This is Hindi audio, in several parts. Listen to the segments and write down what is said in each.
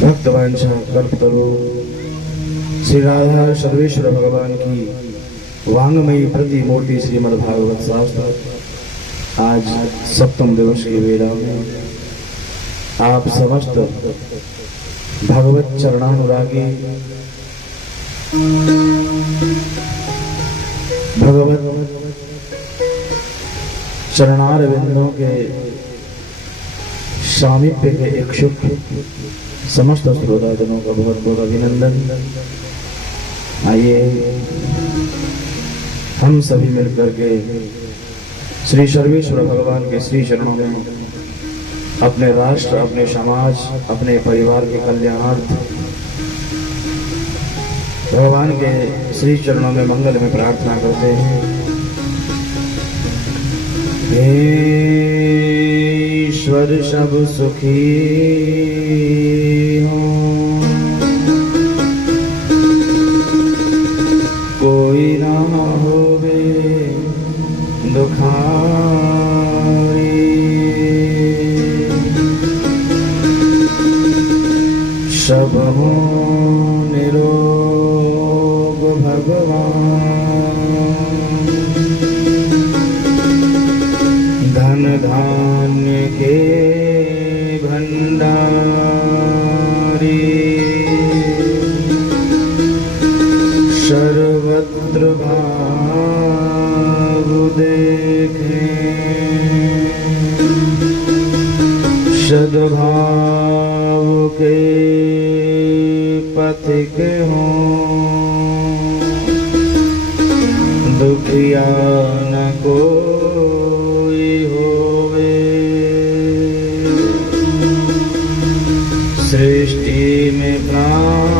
भक्तवांछा कल्पतरु श्री राधा सर्वेश्वर भगवान की वांगमयी प्रति मूर्ति श्रीमद् भागवत शास्त्र आज सप्तम दिवस की वेला में आप समस्त भगवत चरणानुरागी भगवत चरणारविंदों के सामीप्य के इच्छुक समस्त श्रोताजनों का बहुत बहुत अभिनंदन। आइए हम सभी मिलकर के श्री सर्वेश्वर भगवान के श्री चरणों में अपने राष्ट्र, अपने समाज, अपने परिवार के कल्याणार्थ भगवान के श्री चरणों में मंगल में प्रार्थना करते हैं। ईश्वर सब सुखी हो, कोई ना होवे दुखारी, सब हो निरोग भगवान, धन धान्य के भंडारी, सर्वत्र भाव देखें, सद्भाव के पथिक हों, दुखिया न कोई होवे, सृष्टि में प्राणधारी,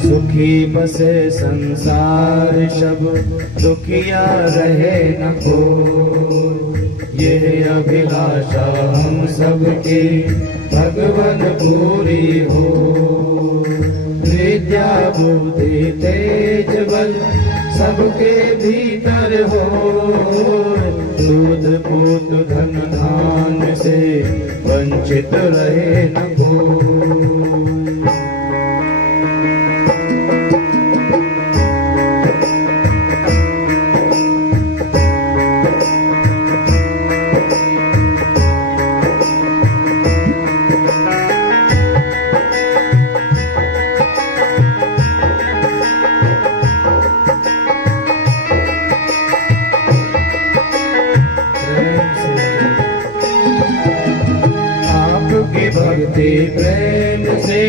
सुखी बसे संसार सब, दुखिया रहे न को, यह अभिलाषा हम सबकी भगवन पूरी हो। विद्या बुद्धि तेज बल सबके भीतर हो, दूध पूत धन धान से वंचित रहे न को। भक्ति प्रेम से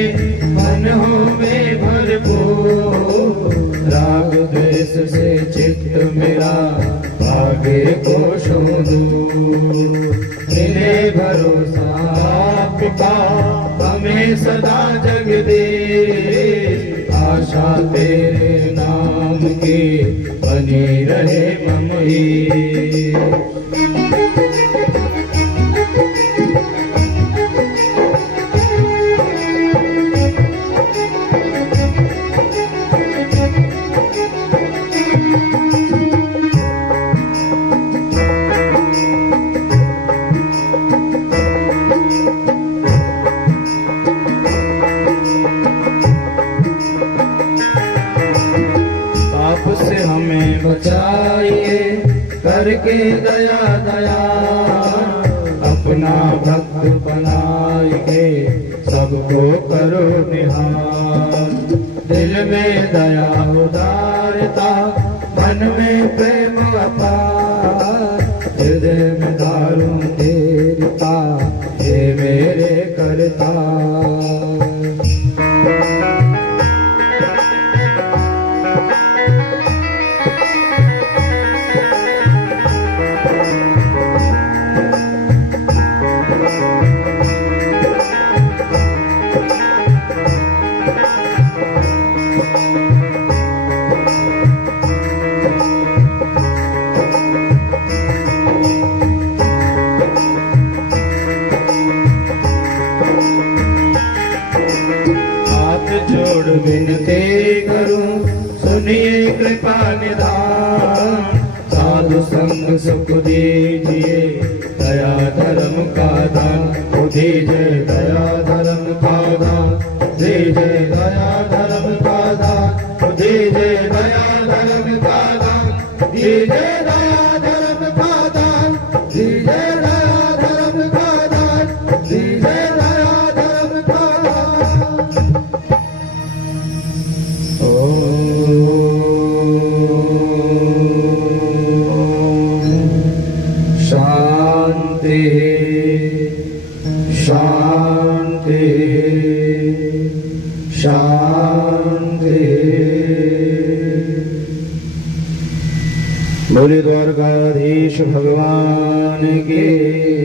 मन होवे भरपूर, राग द्वेष से चित्त मेरा भागे को दूर। मिले भरोसा आपका हमें सदा जगदीश, आशा तेरे नाम की बनी रहे ममई। बचाइए करके दया दया, अपना भक्त बनाइए सबको करो निहाल। दिल में दया उदारता, मन में प्रेम अपार, हृदय में दारुण धीरता, हे मेरे करता। का दान, ओ दीजिए दया धर्म का दान, दीजिए दया धर्म का दान, ओ दीजिए दया धर्म का दान, दीजिए दया धर्म का दान, दीजिए दया धर्म का दान, दीजिए दया धर्म का दान। शांति शांति शांति। बोले द्वारकाधीश भगवान की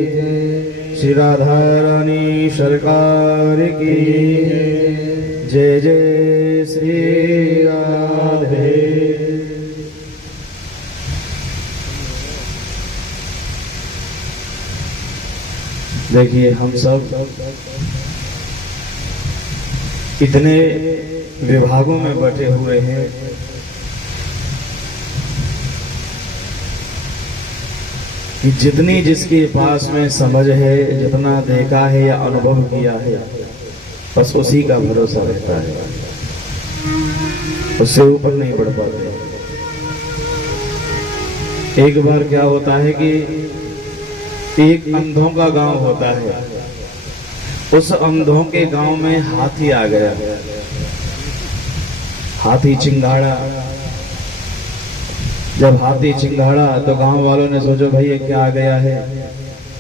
जय, श्री राधा रानी सरकार की जय, जय श्री राधे। देखिए हम सब इतने विभागों में बटे हुए हैं, कि जितनी जिसके पास में समझ है, जितना देखा है या अनुभव किया है, बस उसी का भरोसा रहता है, उससे ऊपर नहीं बढ़ पाते। एक बार क्या होता है कि एक अंधों का गांव होता है, उस अंधों के गांव में हाथी आ गया, हाथी चिंगाड़ा। जब हाथी चिंगाड़ा तो गांव वालों ने सोचो भाई ये क्या आ गया है।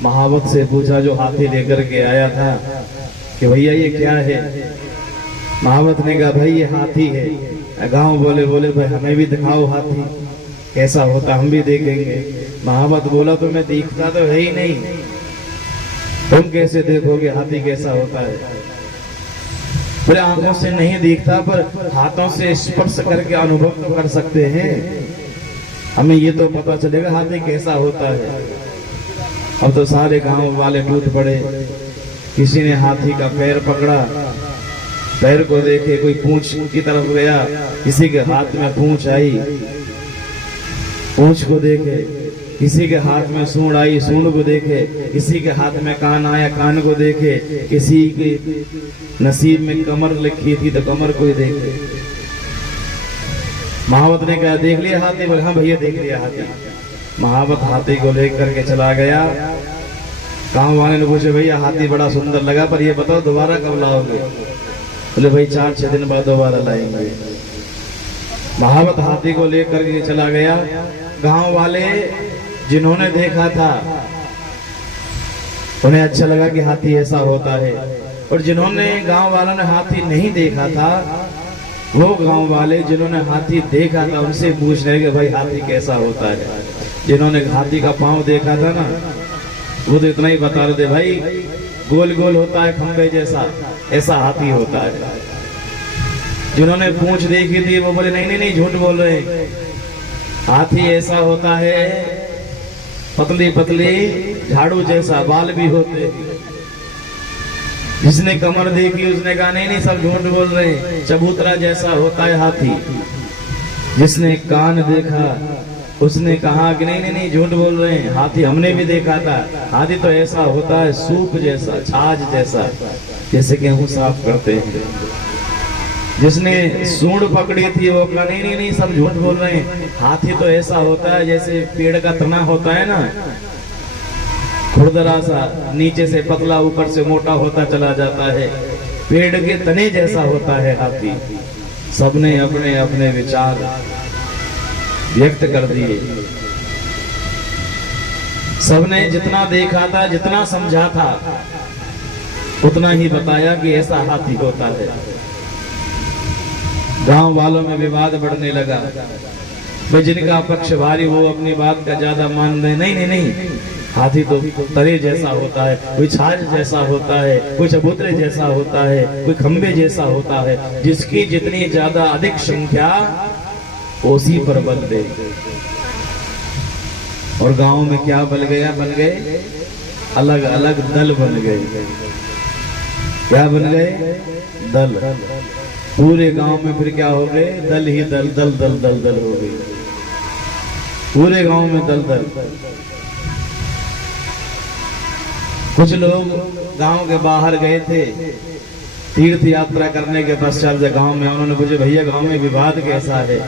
महावत से पूछा जो हाथी लेकर के आया था कि भैया ये क्या है। महावत ने कहा भाई ये हाथी है। गांव बोले भाई हमें भी दिखाओ हाथी कैसा होता, हम भी देखेंगे। महावत बोला तुम्हें दिखता तो है ही नहीं, तुम कैसे देखोगे हाथी कैसा होता है। पूरे आंखों से नहीं दिखता पर हाथों से स्पर्श करके अनुभव तो कर सकते हैं, हमें ये तो पता चलेगा हाथी कैसा होता है। अब तो सारे गांव वाले टूट पड़े, किसी ने हाथी का पैर पकड़ा, पैर को देखे, कोई पूंछ की तरफ गया, किसी के हाथ में पूंछ आई, पूंछ को देखे, किसी के हाथ में सूंड आई, सूंड को देखे, किसी के हाथ में कान आया, कान को देखे, किसी के नसीब में कमर लिखी थी तो कमर को ही देखे। महावत ने कहा देख लिया हाथी? बोले हाँ भैया देख लिया हाथी। महावत हाथी को लेकर के चला गया। गांव वाले ने पूछे भैया हाथी बड़ा सुंदर लगा, पर ये बताओ दोबारा कब लाओगे? बोले भाई 4-6 दिन बाद दोबारा लाएंगे। महावत हाथी को लेकर के चला गया। गांव वाले जिन्होंने देखा था उन्हें अच्छा लगा कि हाथी ऐसा होता है, और जिन्होंने गांव वालों ने हाथी नहीं देखा था, वो गांव वाले जिन्होंने हाथी देखा था उनसे पूछ रहे कि भाई हाथी कैसा होता है। जिन्होंने हाथी का पांव देखा था ना, वो तो इतना ही बता रहे थे भाई गोल गोल होता है खंबे जैसा, ऐसा हाथी होता है। जिन्होंने पूंछ देखी थी वो बोले नहीं नहीं नहीं झूठ बोल रहे, हाथी ऐसा होता है पतली पतली झाड़ू जैसा, बाल भी होते। जिसने कमर देखी उसने कहा नहीं नहीं सब झूठ बोल रहे, चबूतरा जैसा होता है हाथी। जिसने कान देखा उसने कहा कि नहीं नहीं नहीं झूठ बोल रहे हैं, हाथी हमने भी देखा था, हाथी तो ऐसा होता है सूप जैसा, छाछ जैसा, जैसे गेहूं साफ करते हैं। जिसने सूंड पकड़ी थी वो कहा नहीं नहीं नहीं सब झूठ बोल रहे हैं, हाथी तो ऐसा होता है जैसे पेड़ का तना होता है ना, खुरदरा सा, नीचे से पतला ऊपर से मोटा होता चला जाता है, पेड़ के तने जैसा होता है हाथी। सबने अपने अपने विचार व्यक्त कर दिए। सबने जितना देखा था, जितना समझा था, उतना ही बताया कि ऐसा हाथी होता है। गांव वालों में विवाद बढ़ने लगा। भाई जिनका पक्ष भारी वो अपनी बात का ज्यादा मान रहे, नहीं नहीं नहीं हाथी तो तरे जैसा होता है, कोई छाछ जैसा होता है, कोई चबूतरे जैसा होता है, कोई खंबे जैसा होता है। जिसकी जितनी ज्यादा अधिक संख्या उसी पर बल दे। और गांव में क्या बन गया? बन गए अलग अलग दल बन गए। क्या बन गए? दल। पूरे गांव में फिर क्या हो गए? दल ही दल, दल दल दल दल हो गई। पूरे गांव में दल दल। कुछ लोग गांव के बाहर गए थे तीर्थ यात्रा करने के पश्चात गांव में, उन्होंने पूछा भैया गांव में विवाद कैसा है।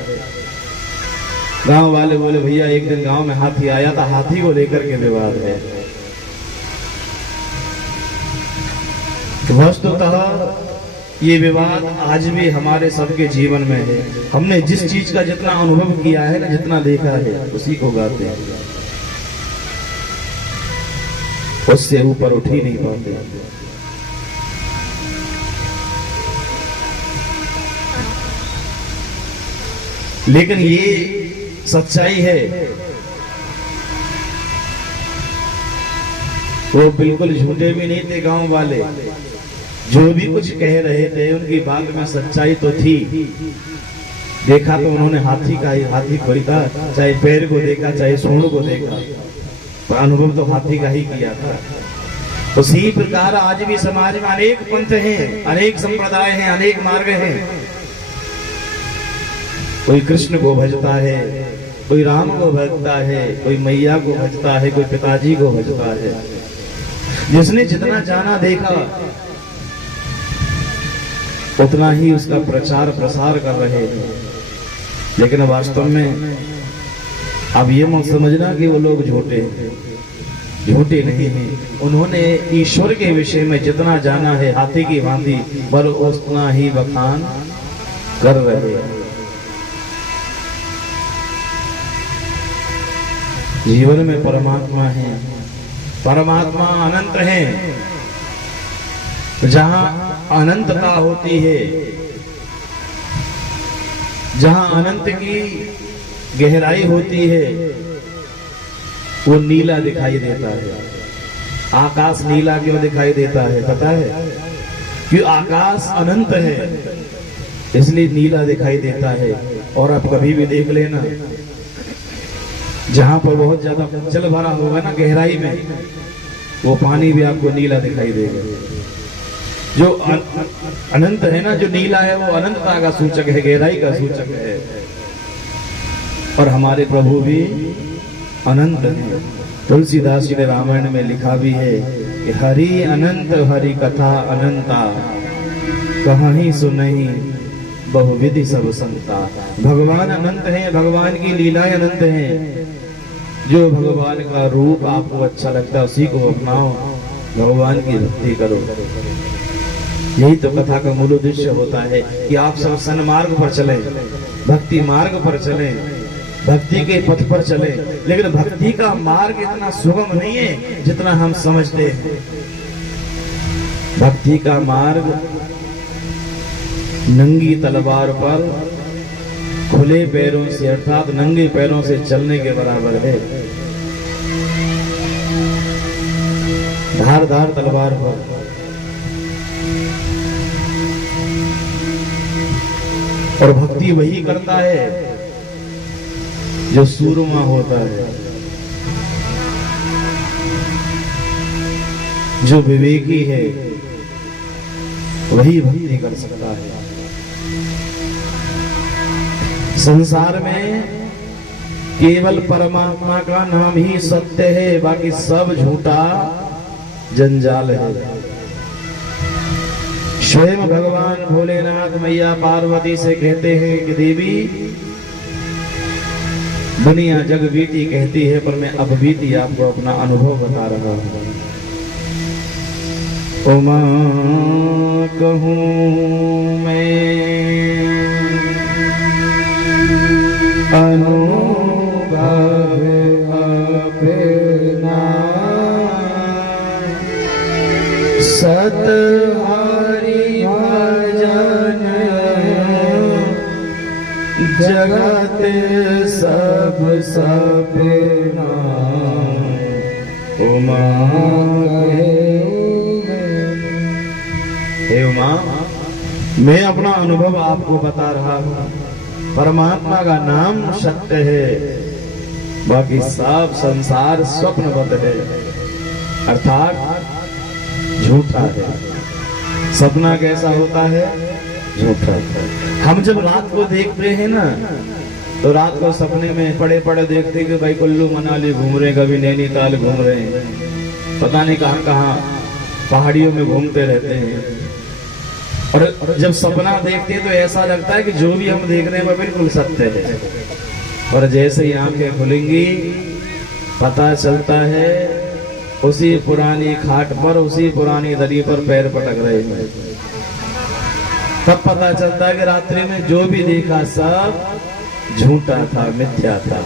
गांव वाले बोले भैया एक दिन गांव में हाथी आया था, हाथी को लेकर के विवाद है। वस्तुतः ये विवाद आज भी हमारे सबके जीवन में है। हमने जिस चीज का जितना अनुभव किया है ना, जितना देखा है, उसी को गाते हैं, उससे ऊपर उठ ही नहीं पाते। लेकिन ये सच्चाई है, वो बिल्कुल झूठे भी नहीं थे। गांव वाले जो भी कुछ कह रहे थे उनकी बात में सच्चाई तो थी। देखा तो उन्होंने हाथी का ही, हाथी खरीदा, चाहे पैर को देखा चाहे सूंड को देखा, तो अनुभव तो हाथी का ही किया था। उसी प्रकार आज भी समाज में अनेक पंथ हैं, अनेक संप्रदाय हैं, अनेक मार्ग हैं। कोई कृष्ण को भजता है, कोई राम को भजता है, कोई मैया को भजता है, कोई पिताजी को भजता है। जिसने जितना जाना देखा उतना ही उसका प्रचार प्रसार कर रहे हैं। लेकिन वास्तव में अब ये मत समझना कि वो लोग झूठे हैं, झूठे नहीं हैं। उन्होंने ईश्वर के विषय में जितना जाना है हाथी की भांति, पर उतना ही बखान कर रहे हैं। जीवन में परमात्मा है, परमात्मा अनंत है। जहां अनंतता होती है, जहां अनंत की गहराई होती है, वो नीला दिखाई देता है। आकाश नीला क्यों दिखाई देता है पता है? कि आकाश अनंत है इसलिए नीला दिखाई देता है। और आप कभी भी देख लेना, जहां पर बहुत ज्यादा जल भरा होगा ना गहराई में, वो पानी भी आपको नीला दिखाई देगा। जो अनंत है ना, जो नीला है, वो अनंतता का सूचक है, गहराई का सूचक है। और हमारे प्रभु भी अनंत है। तुलसीदास जी ने रामायण में लिखा भी है कि हरि अनंत हरि कथा अनंता, कहीं सुनहि बहुविधि सब संता। भगवान अनंत है, भगवान की लीलाएं अनंत हैं। जो भगवान का रूप आपको अच्छा लगता है उसी को अपनाओ, भगवान की भक्ति करो। यही तो कथा का मूल उद्देश्य होता है कि आप सब सन्मार्ग पर चलें, भक्ति मार्ग पर चलें, भक्ति के पथ पर चलें। लेकिन भक्ति का मार्ग इतना सुगम नहीं है जितना हम समझते हैं। भक्ति का मार्ग नंगी तलवार पर खुले पैरों से, अर्थात नंगे पैरों से चलने के बराबर है। धार धार तलवार पर। और भक्ति वही करता है जो सूरमा होता है, जो विवेकी है, वही भक्ति कर सकता है। संसार में केवल परमात्मा का नाम ही सत्य है, बाकी सब झूठा जंजाल है। स्वयं भगवान भोलेनाथ मैया पार्वती से कहते हैं कि देवी, दुनिया जग बीती कहती है, पर मैं अब बीती आपको अपना अनुभव बता रहा हूं। उमा कहूं मैं अनुभव अपना, सत हरि भजन जगत सब सपना। उमा हे उमा, मैं अपना अनुभव आपको बता रहा हूं। परमात्मा का नाम सत्य है, बाकी सब संसार स्वप्नबद्ध है, अर्थात झूठा है। सपना कैसा होता है? झूठा। हम जब रात को देखते हैं ना, तो रात को सपने में पड़े पड़े देखते कि भाई कुल्लू मनाली घूम रहे हैं, कभी नैनीताल घूम रहे हैं, पता नहीं कहाँ कहाँ पहाड़ियों में घूमते रहते हैं, और जब सपना देखते हैं तो ऐसा लगता है कि जो भी हम देख रहे हैं वो बिल्कुल सत्य है। और जैसे ही आंखें खुलेंगी पता चलता है उसी पुरानी खाट पर, उसी पुरानी दरी पर पैर पटक रहे हैं। तब पता चलता है कि रात्रि में जो भी देखा सब झूठा था, मिथ्या था।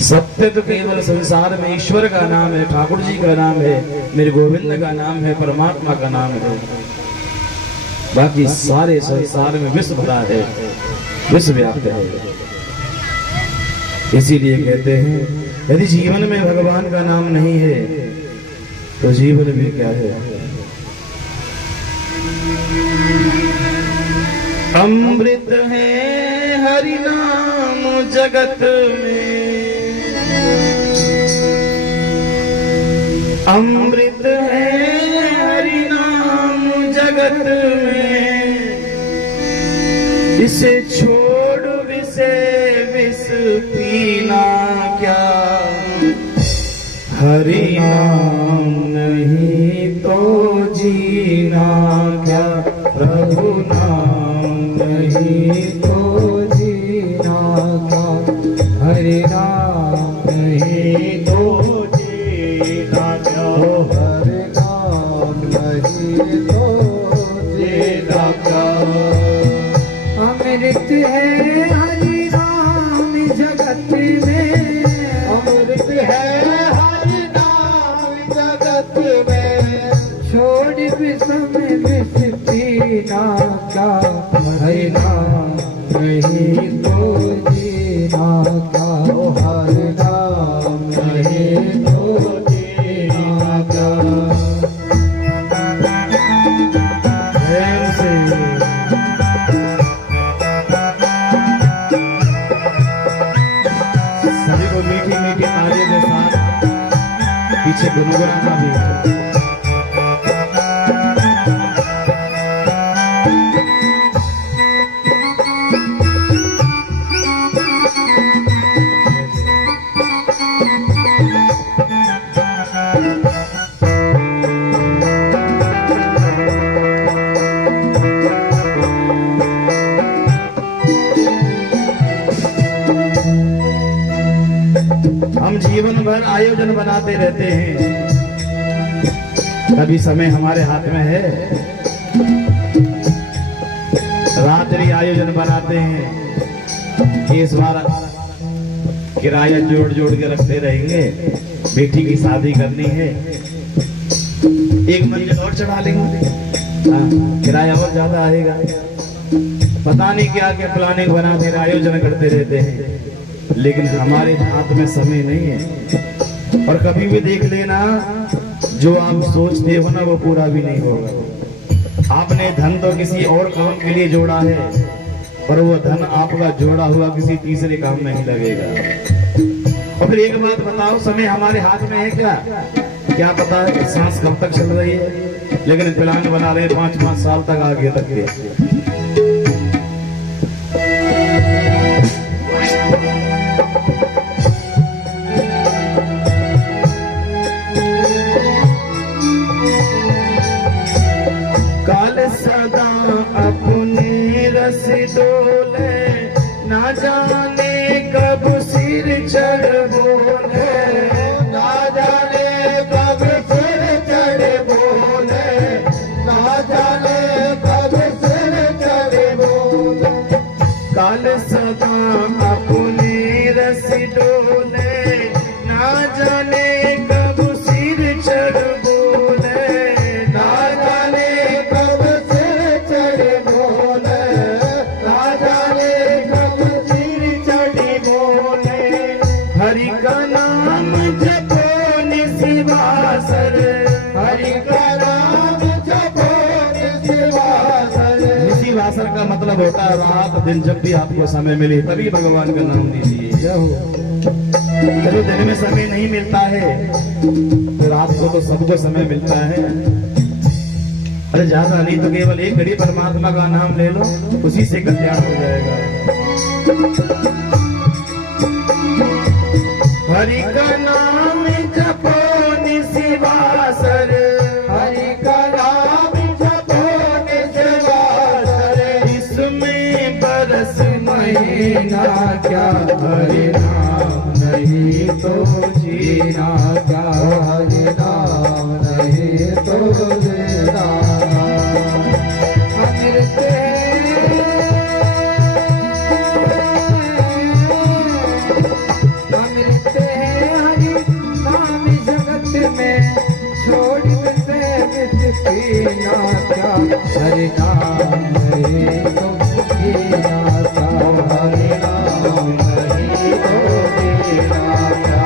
सत्य तो केवल संसार में ईश्वर का नाम है, ठाकुर जी का नाम है, मेरे गोविंद का नाम है, परमात्मा का नाम है। बाकी सारे संसार में विश्व भरा है, विश्व व्याप्त है। इसीलिए कहते हैं यदि जीवन में भगवान का नाम नहीं है तो जीवन भी क्या है। अमृत है हरि नाम जगत में, अमृत है हरि नाम जगत में, इसे छोड़ विषे विष पीना क्या, हरि नाम नहीं तो जीना क्या, प्रभु नाम नहीं तो जीना क्या, हरि नाम नहीं तो जीना क्या, हरि नाम नहीं तो जीना क्या। अमृत है हरि नाम जगत में, अमृत है हरि नाम जगत में, छोड़ विषम विष पीना क्या, हरि नाम नहीं तो जीना क्या, हरि नाम नहीं तो जीना क्या। प्रेम से सभी को मीठी मीठी तालियों के साथ पीछे गुनगुनाना भी है। हम जीवन भर आयोजन बनाते रहते हैं, कभी समय हमारे हाथ में है। रात्रि आयोजन बनाते हैं कि इस बार किराया जोड़ जोड़ के रखते रहेंगे, बेटी की शादी करनी है, एक मंजिल और चढ़ा लेंगे, किराया और ज्यादा आएगा। पता नहीं क्या क्या प्लानिंग बनाते आयोजन करते रहते हैं, लेकिन हमारे हाथ में समय नहीं है। और कभी भी देख लेना जो आप सोचते हो ना वो पूरा भी नहीं होगा। आपने धन तो किसी और काम के लिए जोड़ा है, पर वो धन आपका जोड़ा हुआ किसी तीसरे काम में ही लगेगा। और फिर एक बात बताओ, समय हमारे हाथ में है क्या पता है कि सांस कब तक चल रही है, लेकिन प्लान बना रहे 5-5 साल तक आगे तक के। काल सदा अपने रस डोले, ना जाने कब सिर चढ़ बोले, ना जाने कब सिर चढ़ बोले, ना जाने कब सिर चढ़ बोले। काल सदा अपने रस डोले, ना जाने कब सिर चढ़ बोले, ना जाने कब सिर चढ़ बोले, ना जाने कब सिर चढ़ बोले। हरि का नाम जपो निशिवासर, हरि का नाम जपो निशिवासर। निशिवासर का मतलब होता है रात दिन, जब भी आपको समय मिले तभी भगवान का नाम लीजिए। चलो दिन में समय नहीं मिलता है तो रात को तो सबको समय मिलता है। अरे ज्यादा नहीं तो केवल एक घड़ी परमात्मा का नाम ले लो, उसी से कल्याण हो जाएगा। हरि का नाम जपो क्या, हरि नाम नहीं तो जीना क्या, हरि नाम नहीं तो जीना। अमृत अमृत हरि नाम जगत में, छोड़ से विष पीना क्या, हरि नाम नहीं तो जीना क्या, हरि नाम नहीं तो जीना क्या।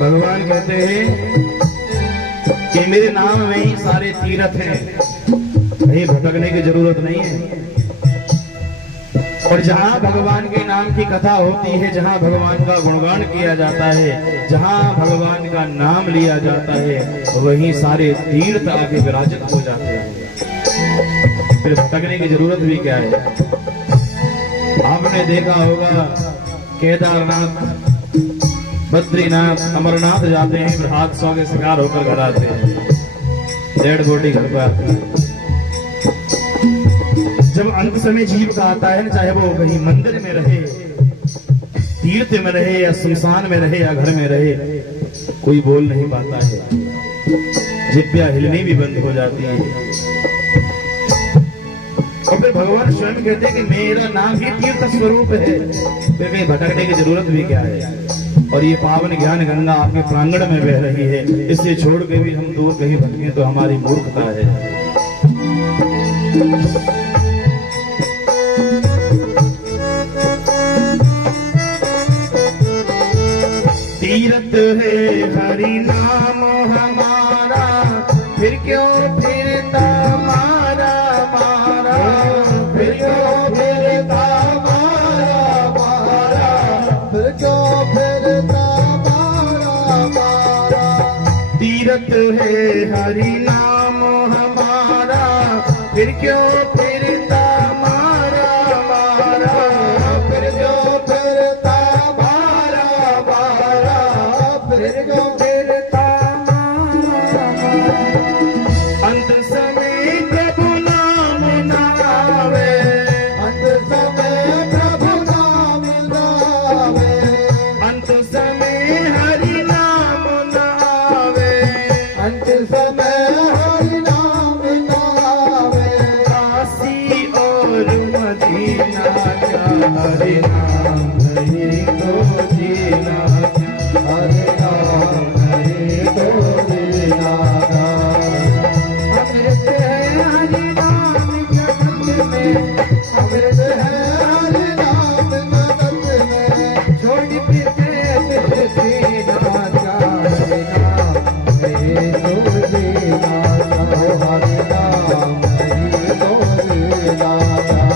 भगवान कहते हैं कि मेरे नाम में ही सारे तीर्थ हैं, कहीं भटकने की जरूरत नहीं है। और जहां भगवान के नाम की कथा होती है, जहां भगवान का गुणगान किया जाता है, जहां भगवान का नाम लिया जाता है, वहीं सारे तीर्थ आके विराजित हो जाते हैं। फिर भटकने की जरूरत भी क्या है। आपने देखा होगा केदारनाथ, बद्रीनाथ, अमरनाथ जाते हैं, फिर हादसों के शिकार होकर घर आते हैं, डेड बॉडी घर पर आती है। जब अंत समय जीव का आता है, चाहे वो कहीं मंदिर में रहे, तीर्थ में रहे, या शमशान में रहे, या घर में रहे, कोई बोल नहीं पाता है, जिब्या हिलनी भी बंद हो जाती है। और फिर भगवान स्वयं कहते हैं कि मेरा नाम ही तीर्थ स्वरूप है, फिर कहीं भटकने की जरूरत भी क्या है। और ये पावन ज्ञान गंगा आपके प्रांगण में बह रही है, इसे छोड़ के भी हम दूर कहीं भटके तो हमारी मूर्खता है। तीर्थ है हरि नाम हमारा, फिर क्यों फिरता मारा मारा, फिर क्यों फिरता मारा मारा, फिर क्यों फिरता मारा मारा। तीर्थ है हरि नाम हमारा, फिर क्यों फिरता मारा मारा, फिर क्यों फिरता मारा मारा, फिर क्यों फिरता मारा मारा। अंत समय प्रभु नाम नावे, अंत समय प्रभु नाम नावे, अंत समय हरि नाम नावे, अंत समय हरि नाम नावे। काशी और मदीना क्या, हरि नाम नहीं तो जीना क्या। हरि नाम नहीं तो जीना क्या। अमृत है हरि नाम जगत में, अमृत है हरि नाम जगत में, छोड़ से विष पीना क्या, हरि नाम नहीं तो जीना क्या। हरि नाम नहीं तो जीना क्या।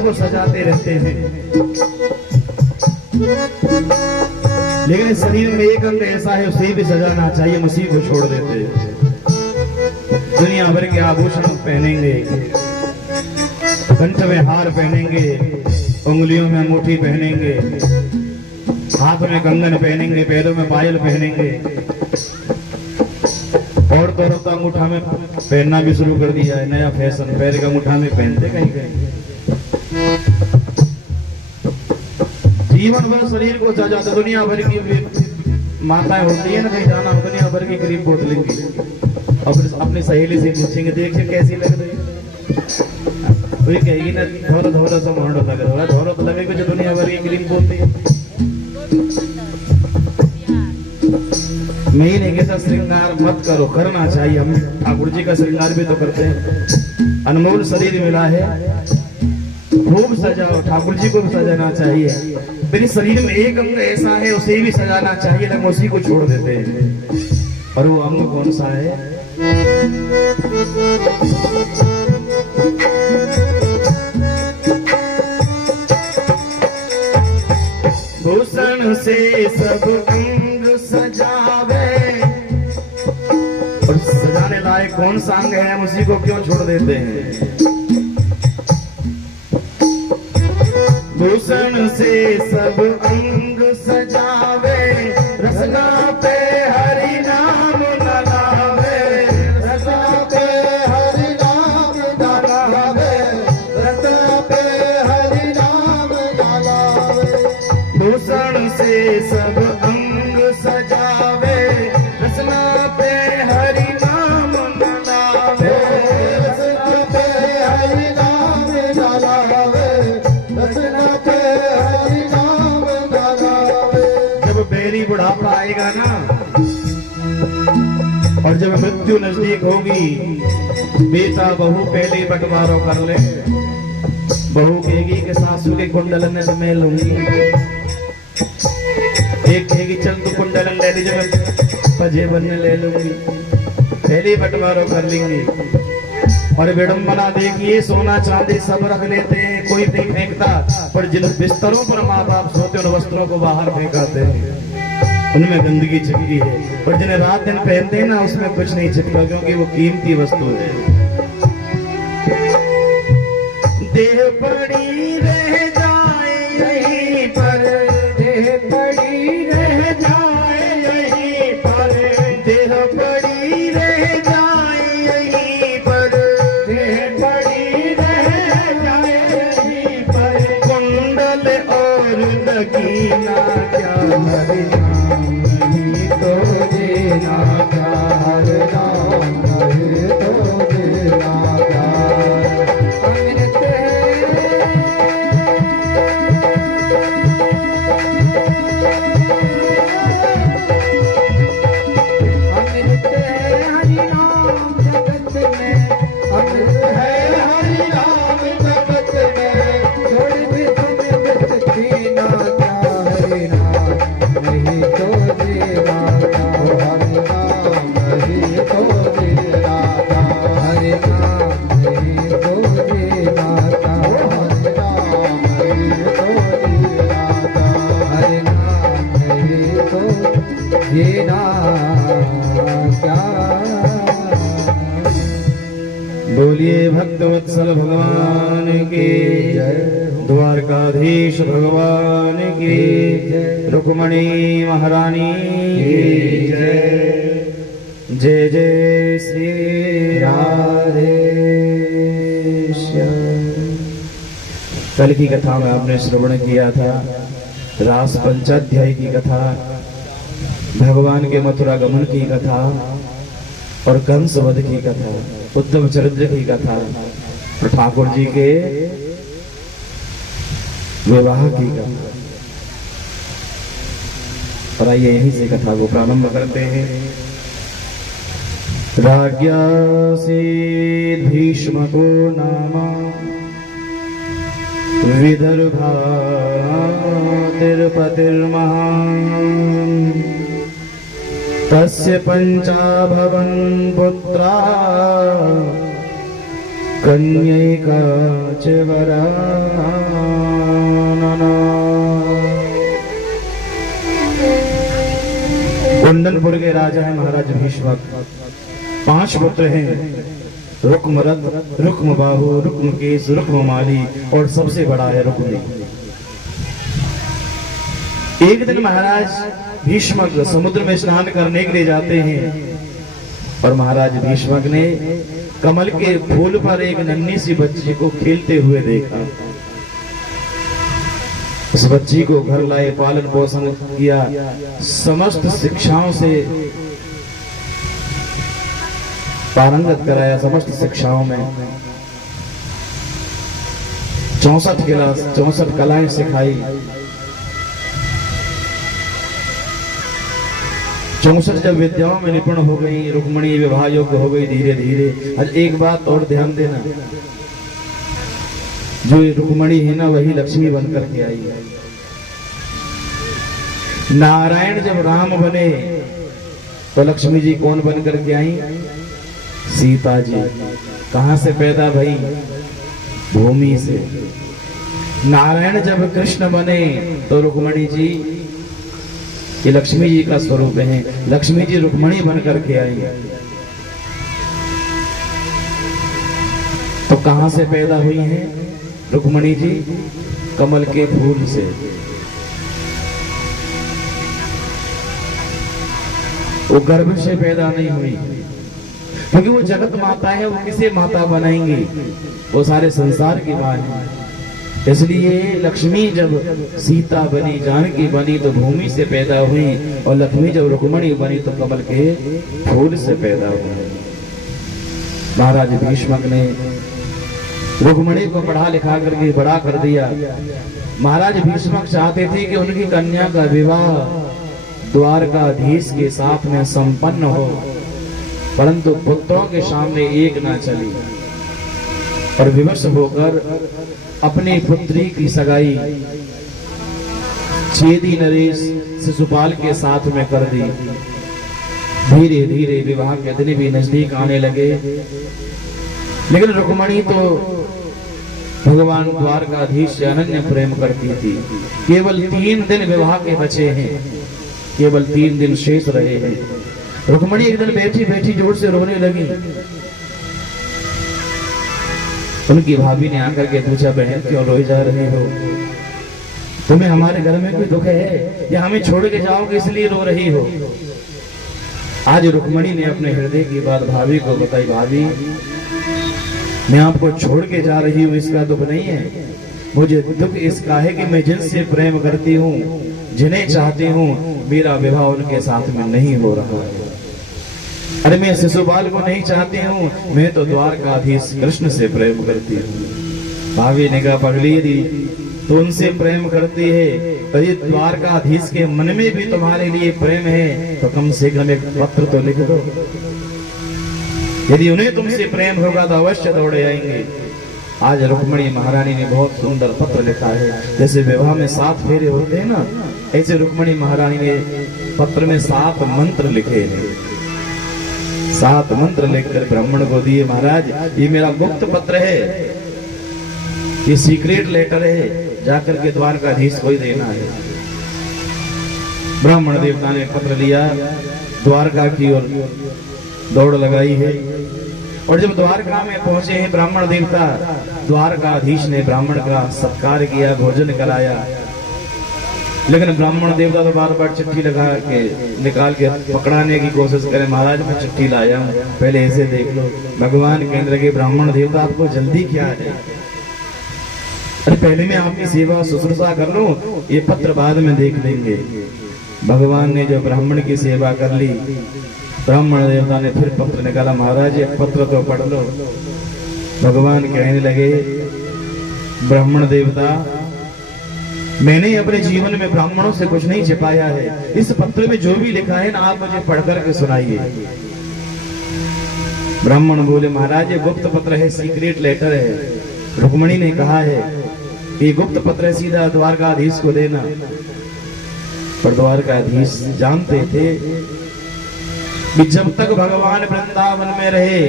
को सजाते रहते हैं, लेकिन इस शरीर में एक अंग ऐसा है उसे भी सजाना चाहिए, उसी को छोड़ देते हैं। दुनिया भर के आभूषण पहनेंगे, कंठ में हार पहनेंगे, उंगलियों में अंगूठी पहनेंगे, हाथ में कंगन पहनेंगे, पैरों में पायल पहनेंगे, और तो औरत अंगूठा में पहनना भी शुरू कर दिया है, नया फैशन, पैर का अंगूठा में पहनते कहीं कहीं। जीवन भर शरीर को सजाते, दुनिया भर की माताएं होती है ना, कहीं जाना हो दुनिया भर की क्रीम पोत लेंगी और अपनी सहेली से पूछेंगे देख कैसी लग रही है, तो ये कहेगी ना धोरो धोरो सब होंडो लग रहा है, धोरो तो लगे कुछ दुनिया भर की क्रीम पोती है। मैं नहीं कहता श्रृंगार मत करो, करना चाहिए, हम ठाकुर जी का श्रृंगार भी तो करते हैं, अनमोल शरीर मिला है, खूब सजाओ, ठाकुर जी को भी सजाना चाहिए। मेरे शरीर में एक अंग ऐसा है उसे भी सजाना चाहिए, लेकिन उसी को छोड़ देते हैं, और वो अंग कौन सा है? भूषण से सब अंग सजावे, और सजाने लायक कौन सा अंग है, हम उसी को क्यों छोड़ देते हैं? भूषण से सब अंग सजावे, रसना पे हरि नाम न लावे, रसना पे हरि नाम डालावे, रसना पे हरि नाम डालावे। भूषण से सब अंग सजावे, रसना पे हरि नाम न लावे, रसना पे हरि नाम डालावे, रसना पे हरि नाम डालावे। जब बैरी बुढ़ापा आएगा ना, और जब मृत्यु नजदीक होगी, बेटा बहू पहले बंटवारा कर ले, बहू कहेगी कि सासू के कुंडलन में मैं लूंगी, एक कहेगी चल तू कुंडलन ले लीजिए मैं पजे बनने ले लूंगी, पहले बंटवारा कर लेंगी। और विडंबना देखिए, सोना चांदी सब रख लेते हैं, कोई नहीं फेंकता, पर जिन बिस्तरों पर माँ बाप सोते उन वस्त्रों को बाहर फेंकाते हैं, उनमें गंदगी चिपकी है, और जिन्हें रात दिन पहनते हैं ना उसमें कुछ नहीं चिपका, क्योंकि वो कीमती वस्तु है। देह पड़ी रह जाए यहीं पर, देह पड़ी रह जाए यहीं पर, देह पड़ी रह जाए यहीं पर, देह पड़ी रह जाए यहीं पर। कुंडल और दकीना क्या हरि नाम नहीं तो देना क्या हरि नाम नहीं तो देना क्या। अमृत अमृत है हरि नाम जगत में, अमृत है हरि नाम जगत में। छोड़ भी तुम्हें बचती ना क्या हरि नाम नहीं तो देना क्या। हरि नाम नहीं तो देना क्या, हरि नाम नहीं तो देना क्या, हरि नाम नहीं तो देना क्या, हरि नाम नहीं तो देना क्या। बोलिए भक्तवत्सल भगवान की जय, द्वारकाधीश भगवान की जय, रुक्मणी महारानी की जय, जय जय श्री राधे श्याम। कल की कथा में आपने श्रवण किया था रास पंचाध्याय की कथा, भगवान के मथुरा गमन की कथा, और कंस वध की कथा, उद्धव चरित्र की कथा, और ठाकुर जी के विवाह की कथा। और आइए यहीं से कथा को प्रारंभ करते हैं। राज्ञासीत् भीष्मको नाम विदर्भा तिरुपतिर्महान्, तस्य पञ्चाभवन् पुत्रा कन्यैका च वरानना। कुंदनपुर के राजा है महाराज भीष्मक, 5 पुत्र हैं, रुक्मरथ, रुक्मबाहु, रुक्मकेश, रुक्ममाली, और सबसे बड़ा है रुक्मी। एक दिन महाराज भीष्मक समुद्र में स्नान करने के लिए जाते हैं और महाराज भीष्मक ने कमल के फूल पर एक नन्ही सी बच्ची को खेलते हुए देखा। उस बच्ची को घर लाए, पालन पोषण किया, समस्त शिक्षाओं से पारंगत कराया, समस्त शिक्षाओं में 64 कलाएं सिखाई। 64 जब विद्याओं में निपुण हो गई, रुक्मणी विवाह योग्य हो गई धीरे धीरे। आज एक बात और ध्यान देना, जो ये रुक्मणी है ना वही लक्ष्मी बनकर के आई है। नारायण जब राम बने तो लक्ष्मी जी कौन बनकर के आई? सीता जी। कहां से पैदा भई? भूमि से। नारायण जब कृष्ण बने तो रुक्मणी जी ये लक्ष्मी जी का स्वरूप है। लक्ष्मी जी रुक्मणी बनकर के आई। तो कहां से पैदा हुई हैं रुक्मणी जी? कमल के फूल से। वो गर्भ से पैदा नहीं हुई, क्योंकि वो जगत माता है। वो किसे माता बनाएंगी? वो सारे संसार की मां है। इसलिए लक्ष्मी जब सीता बनी, जानकी बनी तो भूमि से पैदा हुई, और लक्ष्मी जब रुक्मणी बनी तो कमल के फूल से पैदा हुई। महाराज भीष्मक ने रुक्मणी को पढ़ा लिखा करके बड़ा कर दिया। महाराज भीष्मक चाहते थे कि उनकी कन्या का विवाह द्वारकाधीश के साथ में संपन्न हो, परंतु पुत्रों के सामने एक ना चली, और विवश होकर अपनी पुत्री की सगाई छेदी नरेश शिशुपाल के साथ में कर दी। धीरे धीरे विवाह के दिन भी नजदीक आने लगे, लेकिन रुक्मणी तो भगवान द्वारकाधीश से अनन्य प्रेम करती थी। केवल 3 दिन विवाह के बचे हैं, केवल 3 दिन शेष रहे हैं। रुक्मणी एक दिन बैठी बैठी जोर से रोने लगी। उनकी भाभी ने आकर के पूछा, बहन क्यों रोई जा रही हो? तुम्हें हमारे घर में कोई दुख है या हमें छोड़ के जाओगे इसलिए रो रही हो? आज रुक्मणी ने अपने हृदय की बात भाभी को बताई। भाभी, मैं आपको छोड़ के जा रही हूँ इसका दुख नहीं है, मुझे दुख इसका है कि मैं जिनसे प्रेम करती हूँ, जिन्हें चाहती हूँ, मेरा विवाह उनके साथ में नहीं हो रहा है। अरे मैं शिशुपाल को नहीं चाहती हूँ, मैं तो द्वारकाधीश कृष्ण से प्रेम करती हूँ। भाभी ने कहा, पगली यदि तो उनसे प्रेम करती है तो ये द्वारकाधीश के मन में भी तुम्हारे लिए प्रेम है, तो कम से कम एक पत्र तो लिख दो। यदि उन्हें तुमसे प्रेम होगा तो अवश्य दौड़े आएंगे। आज रुक्मणी महारानी ने बहुत सुंदर पत्र लिखा है। जैसे विवाह में 7 फेरे होते हैं ना, ऐसे रुक्मणी महारानी ने पत्र में 7 मंत्र लिखे हैं। 7 मंत्र लिखकर ब्राह्मण को दिए। महाराज, ये मेरा गुप्त पत्र है, ये सीक्रेट लेटर है, जाकर के द्वारकाधीश को ही देना है। ब्राह्मण देवता ने पत्र लिया, द्वारका की ओर दौड़ लगाई है। और जब द्वारका में पहुंचे हैं ब्राह्मण देवता, द्वारकाधीश ने ब्राह्मण का सत्कार किया, भोजन कराया। लेकिन ब्राह्मण देवता तो बार बार चिट्ठी लगा के निकाल के पकड़ाने की कोशिश करे। महाराज, मैं चिट्ठी लाया हूं, पहले ऐसे देख लो। भगवान कहने लगे, ब्राह्मण देवता आपको जल्दी क्या है? अरे पहले मैं आपकी सेवा शुश्रूषा कर लूं, ये पत्र बाद में देख लेंगे। भगवान ने जो ब्राह्मण की सेवा कर ली, ब्राह्मण देवता ने फिर पत्र निकाला। महाराज, एक पत्र तो पढ़ लो। भगवान कहने लगे, ब्राह्मण देवता, मैंने अपने जीवन में ब्राह्मणों से कुछ नहीं छिपाया है। इस पत्र में जो भी लिखा है ना, आप मुझे पढ़ करके सुनाइए। ब्राह्मण बोले, महाराज ये गुप्त पत्र है, सीक्रेट लेटर है। रुक्मणी ने कहा है ये गुप्त पत्र सीधा द्वारकाधीश को देना। पर द्वारकाधीश जानते थे कि जब तक भगवान वृंदावन में रहे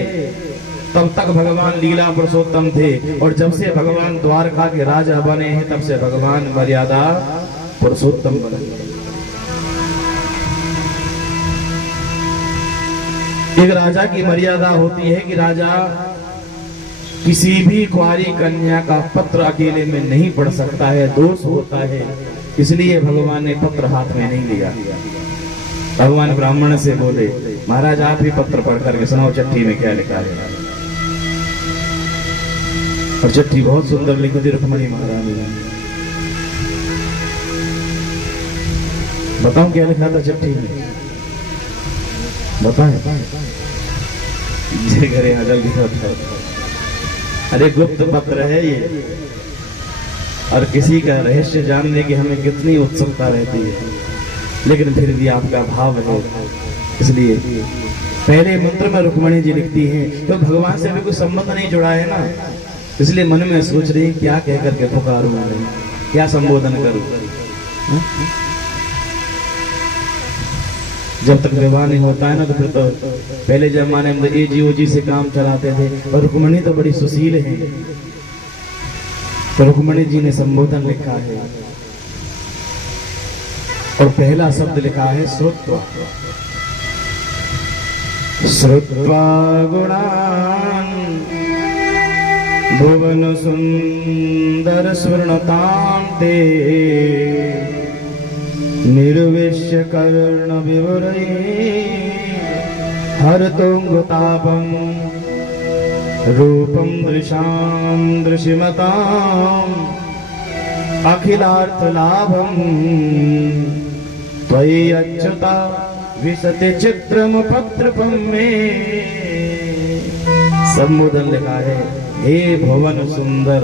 तब तक भगवान लीला पुरुषोत्तम थे, और जब से भगवान द्वारका के राजा बने हैं तब से भगवान मर्यादा पुरुषोत्तम बने। एक राजा की मर्यादा होती है कि राजा किसी भी कुंवारी कन्या का पत्र अकेले में नहीं पढ़ सकता है, दोष होता है। इसलिए भगवान ने पत्र हाथ में नहीं लिया। भगवान ब्राह्मण से बोले, महाराज आप ही पत्र पढ़ करके सुनाओ चिट्ठी में क्या लिखा है। और चिट्ठी बहुत सुंदर लिखी थी रुक्मणी महारानी ने। बताऊं क्या लिखा था चिट्ठी में? बताएं जे करे जल्दी बताओ। अरे गुप्त पत्र है ये, और किसी का रहस्य जानने की हमें कितनी उत्सुकता रहती है, लेकिन फिर भी आपका भाव है, इसलिए पहले मंत्र में रुक्मणी जी लिखती हैं। तो भगवान से हमें कोई संबंध नहीं जुड़ा है ना, इसलिए मन में सोच रही क्या कह करके पुकारूं मैं, क्या संबोधन करूं। जब तक विवाह नहीं होता है ना, तो फिर तो पहले जमाने में एजी ओजी से काम चलाते थे, और रुक्मणी तो बड़ी सुशील है, तो रुक्मणी जी ने संबोधन लिखा है, और पहला शब्द लिखा है श्रुत्वा। श्रुत्वा गुणान् भुवन सुंदर स्वर्णतां ते निर्विश्य कर्ण विवरै हरतुंगतापं रूपं दृशां दृशिमताम् अखिलार्थ लाभं त्वयि अच्युता विशति चित्रमुपद्रवं मे। संबोधन लिखा है, हे भुवन सुंदर,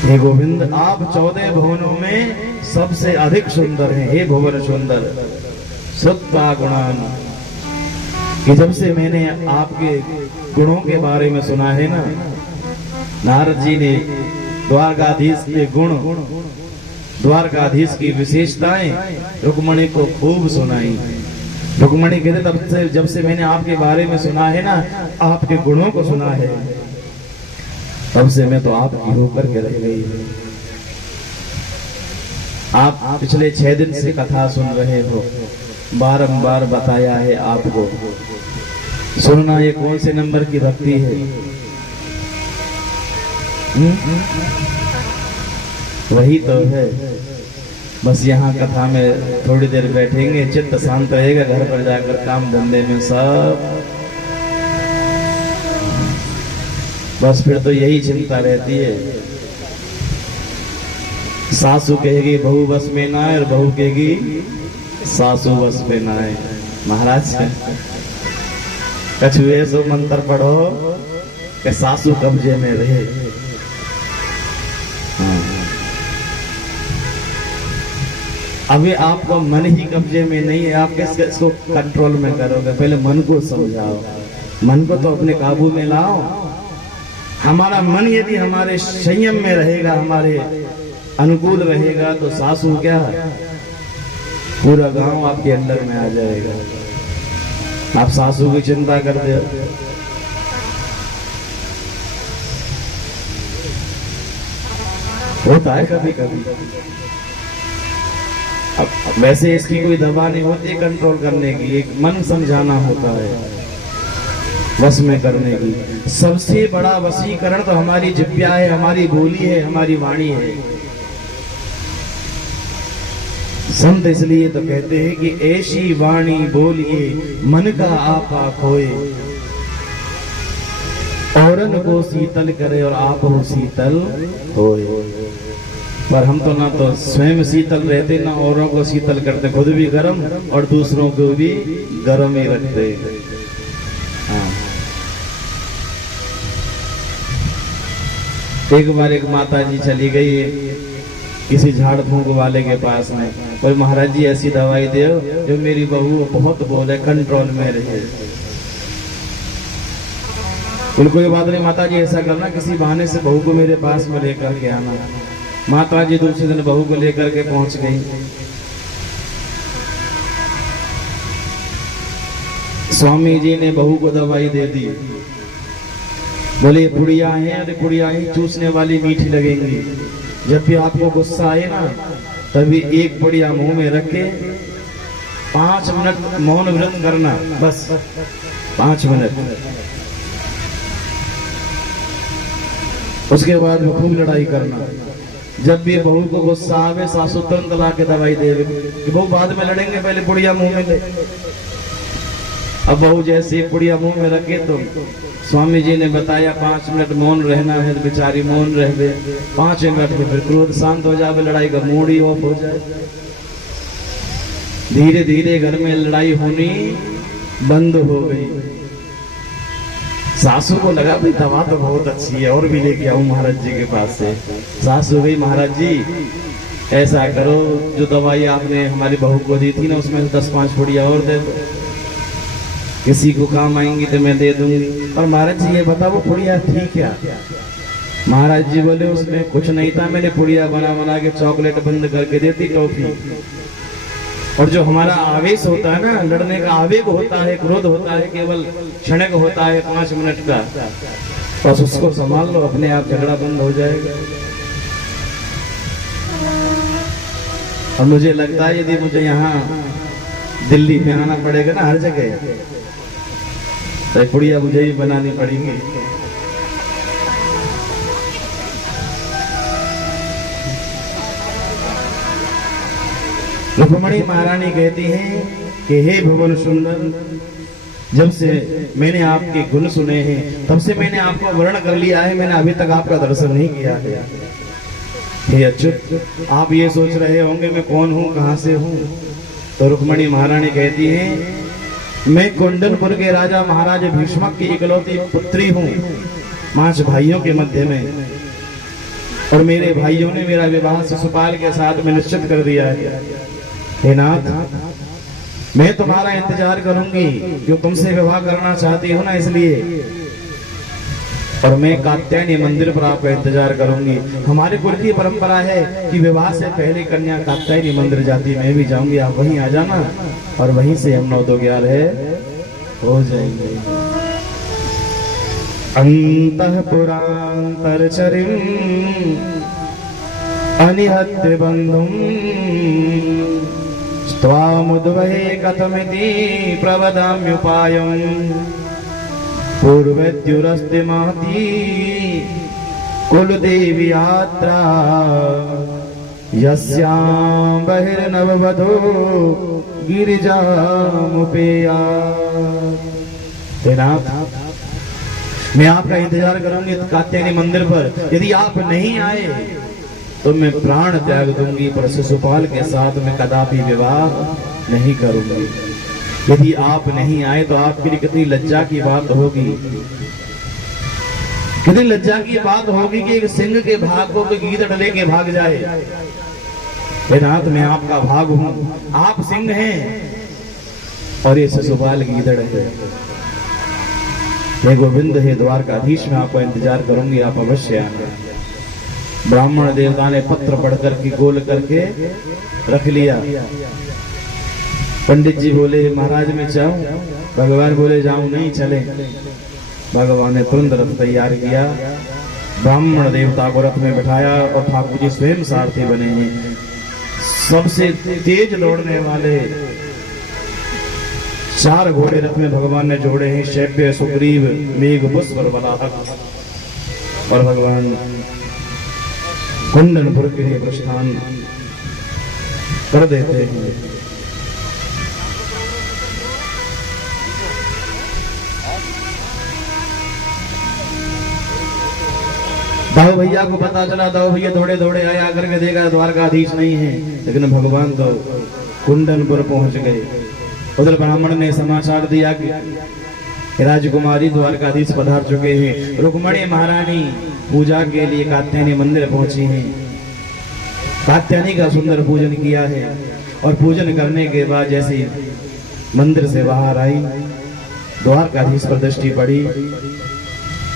हे गोविंद आप 14 भुवनों में सबसे अधिक सुंदर हैं। हे भुवन सुंदर, श्रुत्वा गुणान्, कि जब से मैंने आपके गुणों के बारे में सुना है ना, नारद जी ने द्वारकाधीश के गुण, द्वारकाधीश की विशेषताएं रुक्मणी को खूब सुनाई। रुक्मणी कहते तब से जब से मैंने आपके बारे में सुना है ना, आपके गुणों को सुना है, तब से मैं तो आपकी होकर के रह गई। आप पिछले 6 दिन से कथा सुन रहे हो, बारंबार बताया है आपको। सुनना ये कौन से नंबर की भक्ति है? वही तो है। बस यहाँ कथा में थोड़ी देर बैठेंगे, चित्त शांत रहेगा, घर पर जाकर काम धंधे में सब बस फिर तो यही चिंता रहती है। सासू कहेगी बहू बस में ना आए, और बहू कहेगी सासू बस में ना आए। महाराज कछुए सो मंत्र पढ़ो कि सासू कब्जे में रहे। अभी आपको मन ही कब्जे में नहीं है, आप कैसे इसको कंट्रोल में करोगे? पहले मन को समझाओ, मन को तो अपने काबू में लाओ। हमारा मन यदि हमारे संयम में रहेगा, हमारे अनुकूल रहेगा, तो सासू क्या, पूरा गांव आपके अंदर में आ जाएगा। आप सासू की चिंता करते हो। होता है कभी कभी। अब वैसे इसकी कोई दवा नहीं होती कंट्रोल करने की, एक मन समझाना होता है, वश में करने की। सबसे बड़ा वशीकरण तो हमारी जिह्वा है, हमारी बोली है, हमारी वाणी है। संत इसलिए तो कहते हैं कि ऐसी वाणी बोलिए मन का आपा खोए, औरन को शीतल करे और आप हो शीतल होए। पर हम तो ना तो स्वयं शीतल रहते, ना औरों को शीतल करते, खुद भी गर्म और दूसरों को भी गर्म ही रखते। एक बार एक माता जी चली गई किसी झाड़ फूंक वाले के पास में, बोले महाराज जी ऐसी दवाई दो जो मेरी बहू बहुत बोले, कंट्रोल में रहे। कोई बात नहीं माता जी, ऐसा करना किसी बहाने से बहू को मेरे पास में लेकर के आना। माता जी दूसरे दिन बहू को लेकर के पहुंच गई। स्वामी जी ने बहू को दवाई दे दी, बोले पुड़िया है, अरे पुड़िया ही चूसने वाली मीठी लगेंगी। जब भी आपको गुस्सा आए ना, तभी एक पुड़िया मुंह में रख के 5 मिनट मौन व्रत करना, बस 5 मिनट। उसके बाद में खूब लड़ाई करना, जब भी बहू को गुस्सा आवे सासू तुरंत ला के दवाई दे कि बहू बाद में लड़ेंगे, पहले पुड़िया मुंह में ले। अब बहू जैसे पुड़िया मुंह में रखे तो स्वामी जी ने बताया 5 मिनट मौन रहना है, तो बेचारी मौन रह गए। 5 मिनट में फिर क्रोध शांत हो जाए, लड़ाई का मूड ही ऑफ हो जाए। धीरे धीरे घर में लड़ाई होनी बंद हो गई। सासू को लगा भाई दवा तो बहुत अच्छी है, और भी लेके आऊं महाराज जी के पास से। सासू गई, महाराज जी ऐसा करो, जो दवाई आपने हमारी बहू को दी थी ना, उसमें 10-5 पुड़िया और दे दो, किसी को काम आएंगी तो मैं दे दूंगी। और महाराज जी ये बताओ वो पुड़िया थी क्या? महाराज जी बोले उसमें कुछ नहीं था, मैंने पुड़िया बना बना के चॉकलेट बंद करके देती, टॉफी। और जो हमारा आवेश होता है ना, लड़ने का आवेग होता है, क्रोध होता है, केवल क्षणिक होता है 5 मिनट का, बस उसको संभाल लो, अपने आप झगड़ा बंद हो जाएगा। और मुझे लगता है यदि मुझे यहाँ दिल्ली में आना पड़ेगा ना हर जगह, तो पुड़िया मुझे ही बनानी पड़ेगी। रुक्मणी महारानी कहती हैं कि हे भुवन सुंदर, जब से मैंने आपके गुण सुने हैं तब से मैंने आपको वर्ण कर लिया है, मैंने अभी तक आपका दर्शन नहीं किया है। हे अच्युत, आप ये सोच रहे होंगे मैं कौन हूँ, कहाँ से हूँ? तो रुक्मणी महारानी कहती है मैं कुंडनपुर के राजा महाराज भीष्मक की इकलौती पुत्री हूँ, 5 भाइयों के मध्य में, और मेरे भाइयों ने मेरा विवाह शिशुपाल के साथ में निश्चित कर दिया है। हे नाथ, मैं तुम्हारा इंतजार करूंगी, जो तुमसे विवाह करना चाहती हो ना, इसलिए। और मैं कात्यायनी मंदिर पर आपका इंतजार करूंगी। हमारे कुल की परंपरा है कि विवाह से पहले कन्या कात्यायनी मंदिर जाती, मैं भी जाऊंगी, आप वहीं आ जाना, और वहीं से हम 9-2-11 हो जाएंगे। अंतःपुरांतरचरिं अनिहत्य बंधुं त्वामुद्वहे कथमिति प्रवदाम्युपायम् पूर्वेद्युरस्ति महती कुलदेवी यात्रा यस्यां बहिर्नववधू गिरिजामुपेयात्। हे नाथ, मैं आपका इंतजार करूंगी कात्यायनी मंदिर पर। यदि आप नहीं आए तो मैं प्राण त्याग दूंगी, पर शिशुपाल के साथ मैं कदापि विवाह नहीं करूंगी। यदि आप नहीं आए तो आपके लिए कितनी लज्जा की बात होगी, कितनी लज्जा की बात होगी कि एक सिंह के भाग को कोई गीदड़ लेके भाग जाए। हे नाथ, मैं आपका भाग हूं, आप सिंह हैं और ये शिशुपाल गीदड़ है। हे गोविंद, हे द्वारकाधीश, मैं आपका इंतजार करूंगी, आप अवश्य आना। ब्राह्मण देवता ने पत्र पढ़कर के गोल करके रख लिया। पंडित जी बोले महाराज मैं जाऊं? भगवान बोले जाऊं नहीं, चले। भगवान ने तुरंत रथ तैयार किया, ब्राह्मण देवता को रथ में बिठाया, और ठाकुर जी स्वयं सारथी बने हैं। सबसे तेज दौड़ने वाले 4 घोड़े रथ में भगवान ने जोड़े हैं, शैव्य, सुग्रीव, मेघ, पुष्प और बलाहक। और भगवान कुंडनपुर के लिए प्रस्थान कर देते हैं। दाऊ भैया को पता चला, दाऊ भैया दौड़े दौड़े आया, आकर के देखा द्वारकाधीश नहीं है, लेकिन भगवान तो कुंडनपुर पहुंच गए। उधर ब्राह्मण ने समाचार दिया कि राजकुमारी द्वारकाधीश पधार चुके हैं। रुक्मणी महारानी पूजा के लिए कात्यायनी मंदिर पहुंची हैं। कात्यायनी का सुंदर पूजन किया है, और पूजन करने के बाद जैसे मंदिर से बाहर आई, द्वारकाधीश पर दृष्टि पड़ी,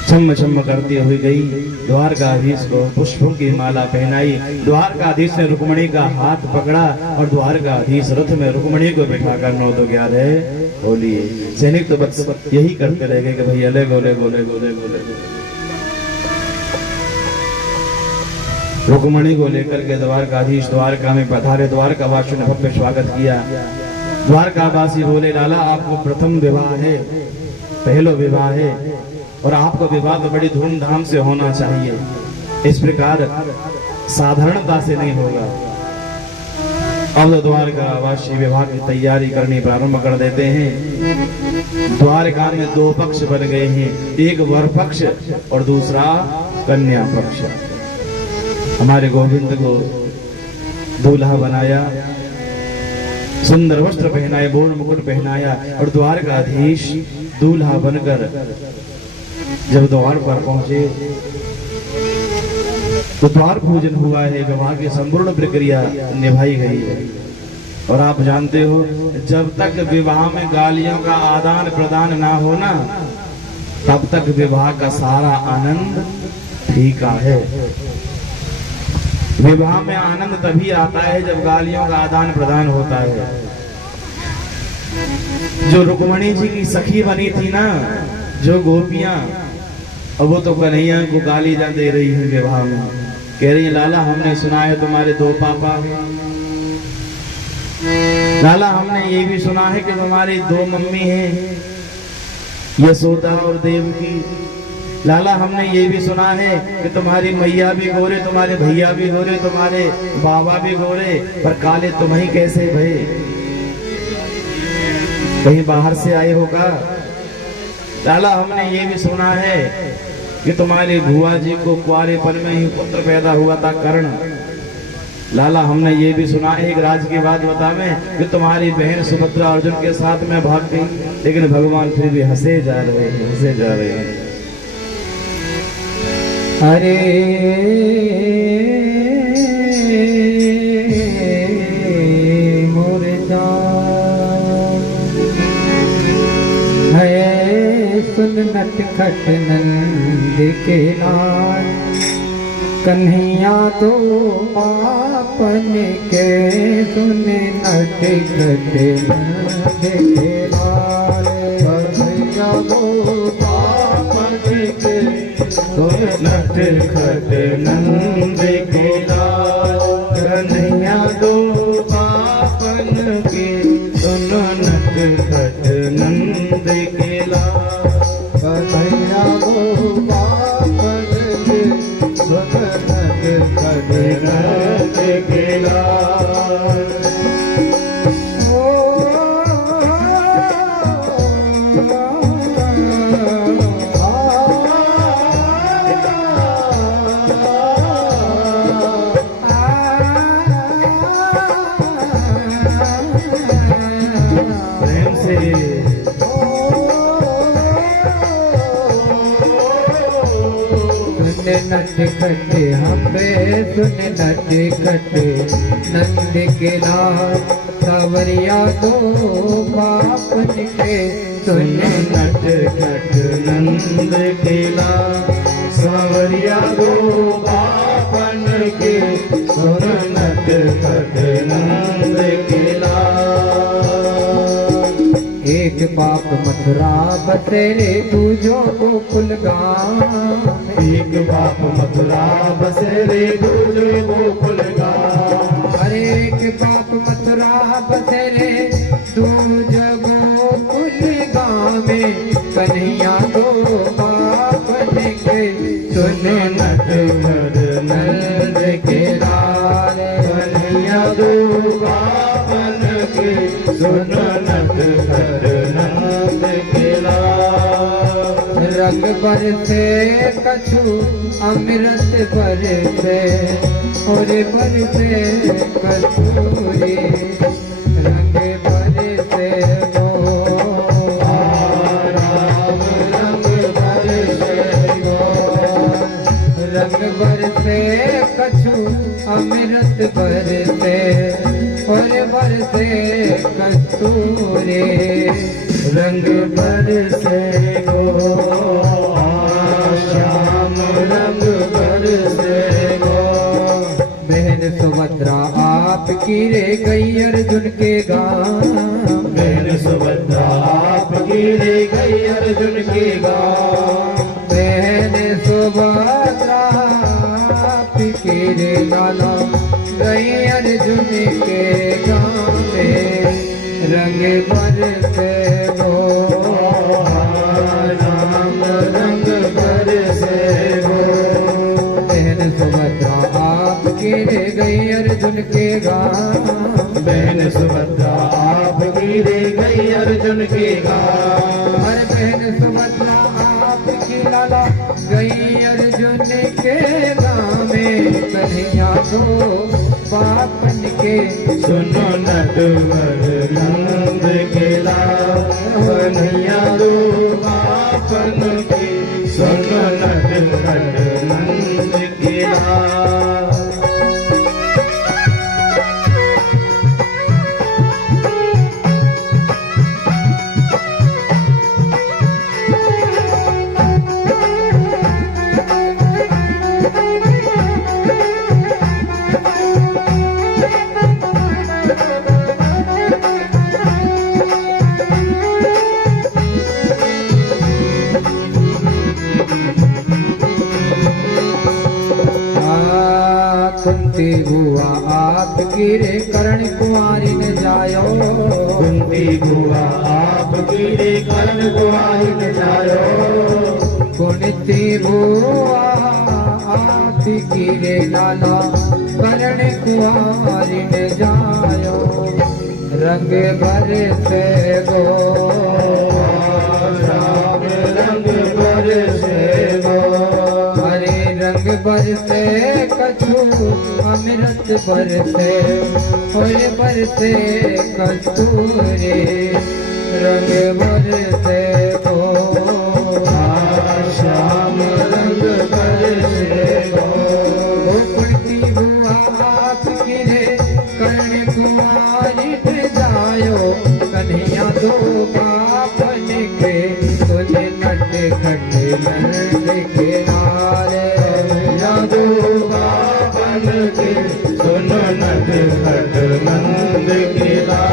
छम छम करती हुई गई, द्वारकाधीश को पुष्पों की माला पहनाई। द्वारकाधीश ने रुक्मणी का हाथ पकड़ा, और द्वारकाधीश रथ में रुक्मणी को बिठाकर 9-2-11 हो लिए। सैनिक तो बस यही करते रह गए कि भैया ले गोले गोले गोले गोले। रुक्मणी को लेकर के द्वारकाधीश द्वारका में पधारे। द्वारकावासियों ने भव्य स्वागत किया। द्वारकावासी बोले लाला आपको प्रथम विवाह है, पहलो विवाह है, और आपका विवाह तो बड़ी धूमधाम से होना चाहिए। इस प्रकार साधारणता से नहीं होगा। अब तो द्वारकावासी विवाह की तैयारी करनी प्रारंभ कर देते हैं। द्वारका में दो पक्ष बन गए हैं, एक वर पक्ष और दूसरा कन्या पक्ष। हमारे गोविंद को दूल्हा बनाया, सुंदर वस्त्र पहनाए, बोर मुकुट पहनाया और द्वारकाधीश दूल्हा बनकर जब द्वार पर पहुंचे तो द्वार पूजन हुआ है, विवाह की संपूर्ण प्रक्रिया निभाई गई है। और आप जानते हो, जब तक विवाह में गालियों का आदान प्रदान ना हो ना, तब तक विवाह का सारा आनंद फीका है। विवाह में आनंद तभी आता है जब गालियों का आदान प्रदान होता है। जो रुक्मणी जी की सखी बनी थी ना, जो गोपियां, अब वो तो कन्हैया को गाली जा दे रही है विवाह में। कह रही है, लाला हमने सुना है तुम्हारे दो पापा हैं, लाला हमने ये भी सुना है कि तुम्हारी दो मम्मी हैं, यशोदा और देवकी। लाला हमने ये भी सुना है कि तुम्हारी मैया भी गोरे, तुम्हारे भैया भी गोरे, तुम्हारे बाबा भी गोरे, पर काले तुम ही कैसे भये? कहीं बाहर से आए होगा। लाला हमने ये भी सुना है कि तुम्हारी भुआ जी को कुंवारेपन में ही पुत्र पैदा हुआ था, कर्ण। लाला हमने ये भी सुना है, एक राज की बात बतावे, कि तुम्हारी बहन सुभद्रा अर्जुन के साथ में भाग गई, लेकिन भगवान फिर भी हंसे जा रहे हैं, हंसे जा रहे हैं। अरे मोरे जान है, सुन नटखट नंद के लाल, कन्हैया तो आपन के, सुन नटखट नंद के लाल, कन्हैया तो आपन के, सुन नटखट नंद के लाल, कन्हैया तो आपन के, सुन नटखट नंद के लाल, कन्हैया तो आपन के, सुन नटखट नंद के लाल। नटखट हम्बे सुन नटखट नंद के लाल, सावरिया तो बापन के, सुन नटखट नंद के लाल, सावरिया तो बापन के, सुन नटखट नंद के लाल। एक बाप मथुरा बसे रे दूजो गोकुल गाँव, एक बाप मथुरा बसे रे दूजो गोकुल गाँव। अरे एक बाप मथुरा बसे रे दूजो गोकुल गाँव में, कन्हैया दो बापन के, सुन नटखट नंद के लाल, कन्हैया दो बापन के, सुन नटखट नंद के लाल। रंग बरसे कछु अमृत बरसे, और बरसे कसूरी, रंग बरसे वो राम, रंग बरसे वो, रंग बरसे कछु अमृत बरसे, और बरसे कस्तूरी, रंग बरसे गो श्याम, रंग बरसे गो। बहन सुभद्रा आपकी रे गई अर्जुन के गाँव, बहन सुभद्रा आपकी रे गई अर्जुन के गाँव, बहन सुभद्रा आपकी रे लाला गई अर्जुन के गाँव में, रंग बरसे वो राम, रंग बरसे वो। बहन सुभद्रा आपकी लाला गई अर्जुन के गाँव में कन्हैया तो बापन के सुनो नटवर नंद के लाल कन्हैया दो बापन के सुनो नटवर नंद के लाल कुंती बुआ आप गिरे कर्ण कुंवारी ने जायो कुंती बुआ आप गिरे कर्ण कुंवारी ने जायो कुंती बुआ आप गिरे लाला कर्ण कुंवारी ने जायो रंग भर से गो श्याम रंग पर से हरे रंग बरसे कछु अमृत बरसे फल बरसे कस्तूरी रंग बरसे को श्याम रंग पर से कुंती बुआ आप गिरे कर्ण कुंवारी ने जायो कन्हैया दो बापन के तुझे नट खट नंद के नारे यादो बापन के सुनो नट खट नंद के लाल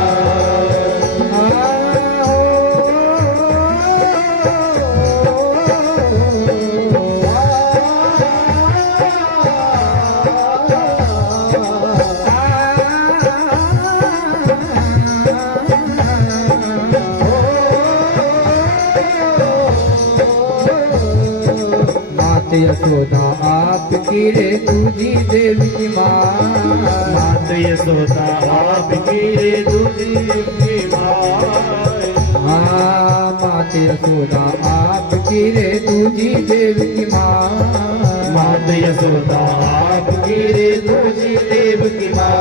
यशोदा आप गिरे दूजी देवी की माँ मात यशोदा आप गिरे दूजी की माँ मात यशोदा आप गिरे दूजी देवी की माँ मात यशोदा आप गिरे दूजी देव की माँ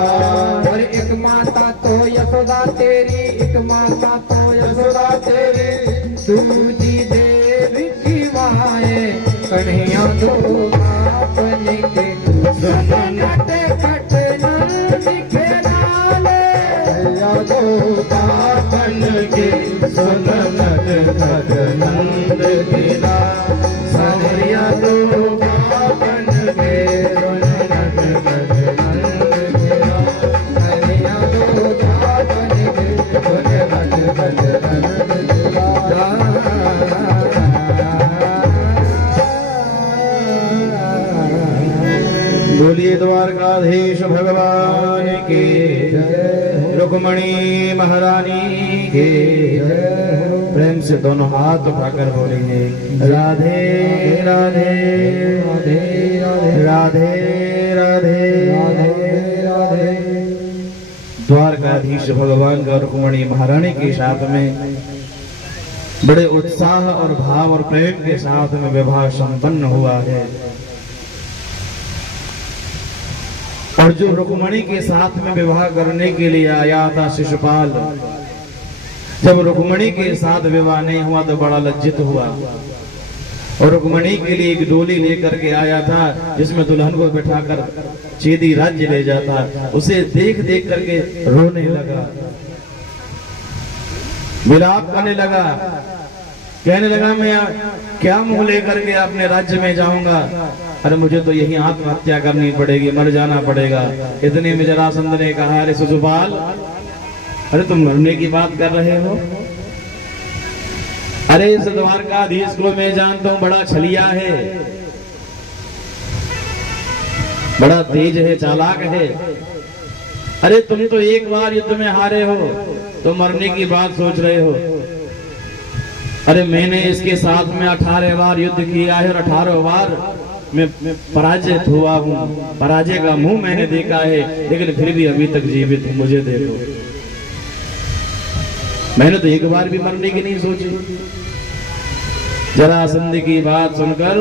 और एक माता तो यशोदा तेरी एक माता तो यशोदा तेरी दूजी देवी की माए कन्हैया दो बापन के नट खट नंद के लाले यादो बापन के सुनो नट खट नंद के लाल सरिया दो बापन के सुनो नट खट नंद के लाल कन्हैया दो बापन के सुनो नट खट नंद के लाले बोलिए द्वारकाधीश भगवान की रुक्मणी महारानी की प्रेम से दोनों हाथ उठाकर बोलेंगे राधे राधे राधे राधे राधे राधे। द्वारकाधीश भगवान का रुक्मणी महारानी के साथ में बड़े उत्साह और भाव और प्रेम के साथ में विवाह संपन्न हुआ है। और जो रुक्मणी के साथ में विवाह करने के लिए आया था शिशुपाल, जब रुक्मणी के साथ विवाह नहीं हुआ तो बड़ा लज्जित हुआ और रुक्मणी के लिए एक डोली लेकर के आया था जिसमें दुल्हन को बैठाकर चेदी राज्य ले जाता। उसे देख देख करके रोने लगा, विलाप करने लगा, कहने लगा मैं क्या मुंह लेकर के अपने राज्य में जाऊंगा, अरे मुझे तो यही आत्महत्या करनी पड़ेगी, मर जाना पड़ेगा। इतने में जरासंध ने कहा अरे शिशुपाल, अरे तुम मरने की बात कर रहे हो? अरे इस द्वारकाधीश को मैं जानता हूं, बड़ा छलिया है, बड़ा तेज है, चालाक है। अरे तुम तो एक बार युद्ध में हारे हो तो मरने की बात सोच रहे हो। अरे मैंने इसके साथ में 18 बार युद्ध किया है और 18 बार मैं पराजित हुआ हूँ, पराजय का मुंह मैंने देखा है, लेकिन फिर भी अभी तक जीवित हूँ, मुझे देखो। मैंने तो एक बार भी मरने की नहीं सोची। जरासंध की बात सुनकर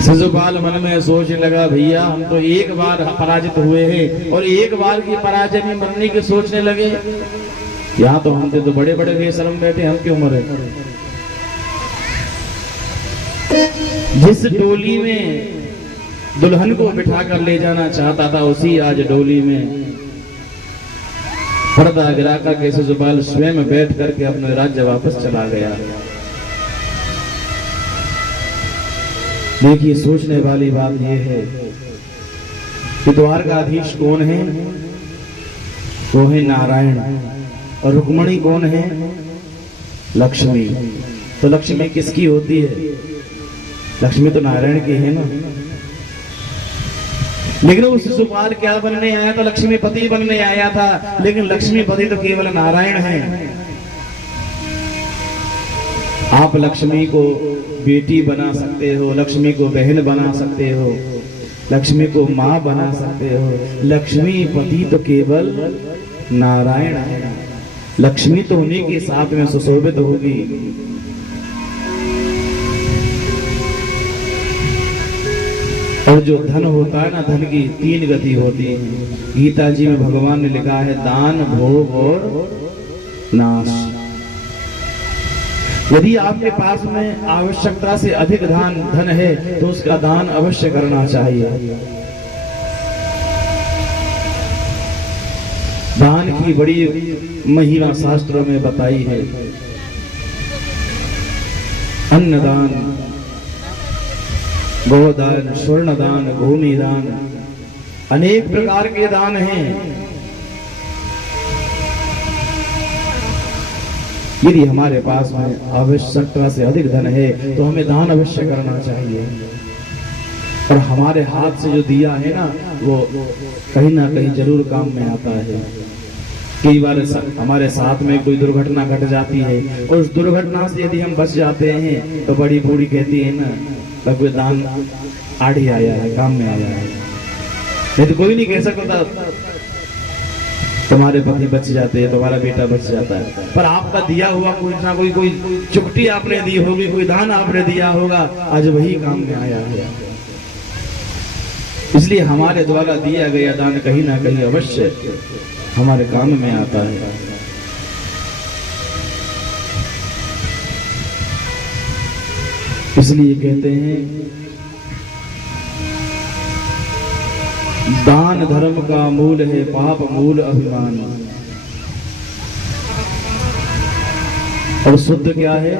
शिशुपाल मन में सोचने लगा, भैया हम तो एक बार पराजित हुए हैं और एक बार की पराजय में मरने की सोचने लगे। यहाँ तो हम तो बड़े बड़े बेशरम बैठे, हम क्यों मरे। जिस डोली में दुल्हन को बिठा कर ले जाना चाहता था, उसी आज डोली में पर्दा गिराकर के शिशुपाल स्वयं बैठ करके अपने राज्य वापस चला गया। देखिए, सोचने वाली बात यह है कि द्वारकाधीश कौन है? वो है नारायण। और रुक्मणी कौन है? लक्ष्मी। तो लक्ष्मी किसकी होती है? लक्ष्मी तो नारायण की है ना। लेकिन वो शिशुपाल क्या बनने आया था? लक्ष्मीपति बनने आया था। लेकिन लक्ष्मीपति तो केवल नारायण है। आप लक्ष्मी को बेटी बना सकते हो, लक्ष्मी को बहन बना सकते हो, लक्ष्मी को माँ बना सकते हो। लक्ष्मीपति तो केवल नारायण है। लक्ष्मी तो उन्हीं के साथ में सुशोभित होगी। और जो धन होता है ना, धन की 3 गति होती है। गीता जी में भगवान ने लिखा है, दान, भोग और नाश। यदि आपके पास में आवश्यकता से अधिक धन है तो उसका दान अवश्य करना चाहिए। दान की बड़ी महिमा शास्त्रों में बताई है। अन्नदान, गोदान, स्वर्ण दान, भूमि दान, अनेक प्रकार के दान हैं। यदि हमारे पास में आवश्यकता से अधिक धन है तो हमें दान अवश्य करना चाहिए। और हमारे हाथ से जो दिया है ना, वो कहीं ना कहीं जरूर काम में आता है। कई बार हमारे साथ में कोई दुर्घटना घट जाती है और उस दुर्घटना से यदि हम बच जाते हैं तो बड़ी बूढ़ी कहती है ना, तब वो दान आड़ी आया है, काम में आया है। नहीं तो कोई नहीं कह सकता तुम्हारे पति बच जाते हैं, तुम्हारा बेटा बच जाता है। पर आपका दिया हुआ कोई ना कोई चुपटी आपने दी होगी, कोई दान आपने दिया होगा, आज वही काम में आया है। इसलिए हमारे द्वारा दिया गया दान कहीं ना कहीं अवश्य हमारे काम में आता है। इसलिए कहते हैं, दान धर्म का मूल है, पाप मूल अभिमान। और शुद्ध क्या है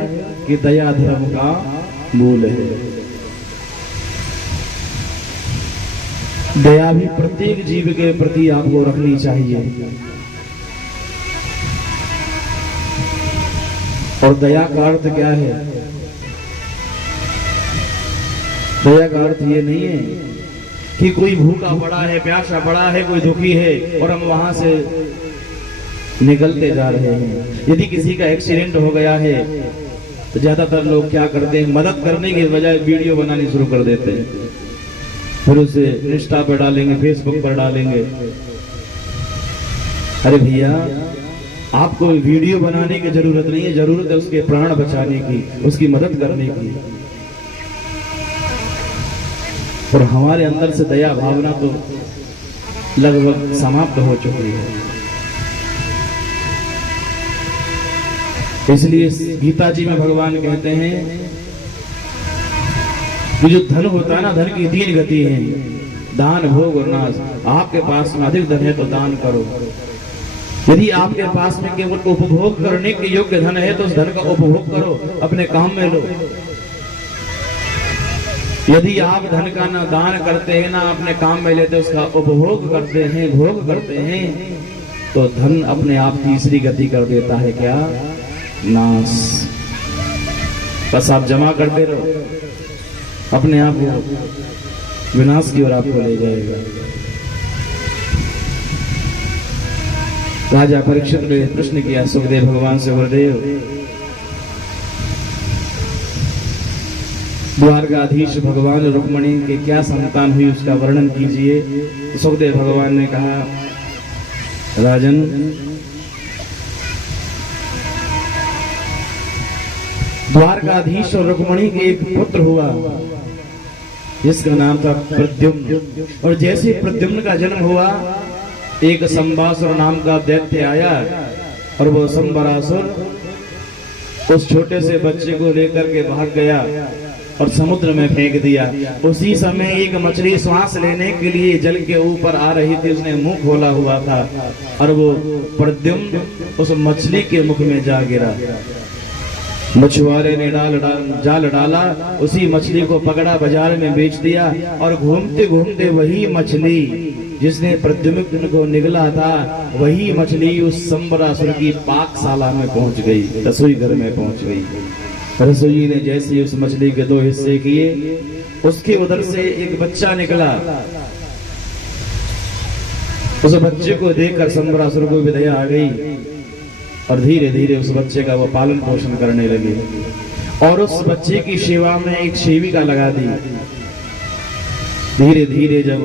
कि दया धर्म का मूल है। दया भी प्रत्येक जीव के प्रति आपको रखनी चाहिए। और दया का अर्थ क्या है? दया का अर्थ ये नहीं है कि कोई भूखा पड़ा है, प्यासा पड़ा है, कोई दुखी है और हम वहां से निकलते जा रहे हैं। यदि किसी का एक्सीडेंट हो गया है तो ज्यादातर लोग क्या करते हैं, मदद करने के बजाय वीडियो बनानी शुरू कर देते हैं। फिर उसे इंस्टा पर डालेंगे, फेसबुक पर डालेंगे। अरे भैया, आपको वीडियो बनाने की जरूरत नहीं है, जरूरत है उसके प्राण बचाने की, उसकी मदद करने की। और हमारे अंदर से दया भावना तो लगभग समाप्त हो चुकी है। इसलिए गीता जी में भगवान कहते हैं कि जो धन होता है ना, धन की 3 गति है, दान, भोग और नाश। आपके पास में अधिक धन है तो दान करो। यदि आपके पास में केवल उपभोग करने के योग्य धन है तो उस धन का उपभोग करो, अपने काम में लो। यदि आप धन का ना दान करते हैं ना अपने काम में लेते, उसका उपभोग करते हैं, भोग करते हैं, तो धन अपने आप तीसरी गति कर देता है, क्या? नाश। बस आप जमा करते रहो, अपने आप वो विनाश की ओर आपको ले जाएगा। राजा परीक्षित ने प्रश्न किया सुखदेव भगवान से, गुरुदेव, द्वारकाधीश भगवान रुक्मणी के क्या संतान हुई, उसका वर्णन कीजिए। सुखदेव भगवान ने कहा, राजन, द्वारकाधीश और रुक्मणी के एक पुत्र हुआ जिसका नाम था प्रद्युम्न। और जैसे प्रद्युम्न का जन्म हुआ, एक संबासुर नाम का दैत्य आया और वो संबरासुर उस छोटे से बच्चे को लेकर के भाग गया और समुद्र में फेंक दिया। उसी समय एक मछली श्वास लेने के लिए जल के ऊपर आ रही थी, उसने मुंह खोला हुआ था और वो प्रद्युम्न उस मछली के मुख में जा गिरा। मछुआरे ने जाल डाला, उसी मछली को पकड़ा, बाजार में बेच दिया और घूमते घूमते वही मछली जिसने प्रद्युम्न को निगला था, वही मछली उस संबरासुर की पाकशाला में पहुंच गई, रसोई घर में पहुंच गई। रसोई ने जैसे उस मछली के दो हिस्से किए, उसके उधर से एक बच्चा निकला। उस बच्चे को देखकर संबरासुर को भी दया आ गई और धीरे धीरे उस बच्चे का वो पालन पोषण करने लगे और उस बच्चे की सेवा में एक सेविका लगा दी। धीरे धीरे जब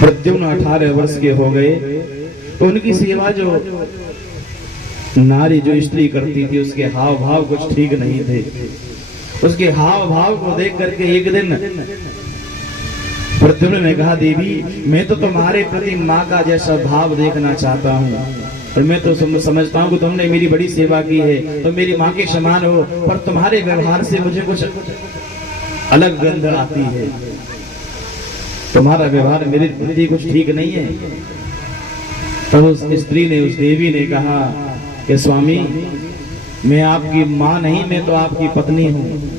प्रद्युम्न 18 वर्ष के हो गए तो उनकी सेवा जो नारी जो स्त्री करती थी, उसके हाव भाव कुछ ठीक नहीं थे। उसके हाव भाव को देख करके एक दिन प्रद्युम्न ने कहा, देवी मैं तो तुम्हारे प्रति माँ का जैसा भाव देखना चाहता हूँ और मैं तो समझता हूँ कि तुमने मेरी बड़ी सेवा की है, तो मेरी माँ के समान हो, पर तुम्हारे व्यवहार से मुझे कुछ अलग गंध आती है। तुम्हारा व्यवहार मेरे प्रति कुछ ठीक नहीं है। तब उस स्त्री ने, उस देवी ने कहा कि स्वामी मैं आपकी माँ नहीं, मैं तो आपकी पत्नी हूँ।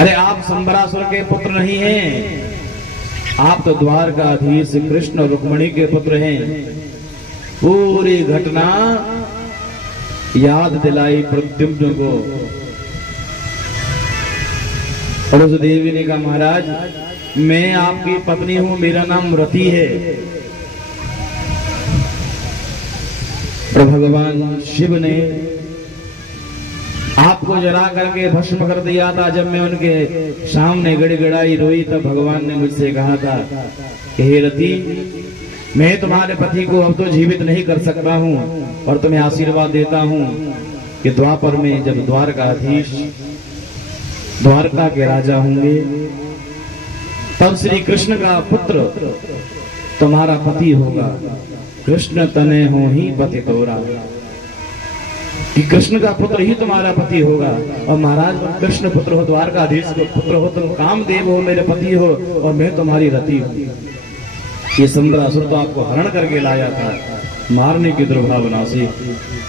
अरे आप संबरासुर के पुत्र नहीं हैं, आप तो द्वारकाधीश कृष्ण और रुक्मणी के पुत्र हैं। पूरी घटना याद दिलाई प्रद्युम्न को और उस देवी ने कहा, महाराज मैं आपकी पत्नी हूं, मेरा नाम रति है। और भगवान शिव ने आपको जला करके भस्म कर दिया था। जब मैं उनके सामने गिड़गिड़ाई रोई तब भगवान ने मुझसे कहा था कि हे रति, मैं तुम्हारे पति को अब तो जीवित नहीं कर सकता हूँ और तुम्हें आशीर्वाद देता हूँ कि द्वापर में जब द्वारकाधीश द्वारका के राजा होंगे तब श्री कृष्ण का पुत्र तुम्हारा पति होगा। कृष्ण तने हो ही पति तोरा, कि कृष्ण का पुत्र ही तुम्हारा पति होगा। और महाराज कृष्ण पुत्र हो, द्वारकाधीश को पुत्र हो, तुम कामदेव हो, मेरे पति हो और मैं तुम्हारी रति हूँ। ये संबरासुर तो आपको हरण करके लाया था, मारने की दुर्भावना से।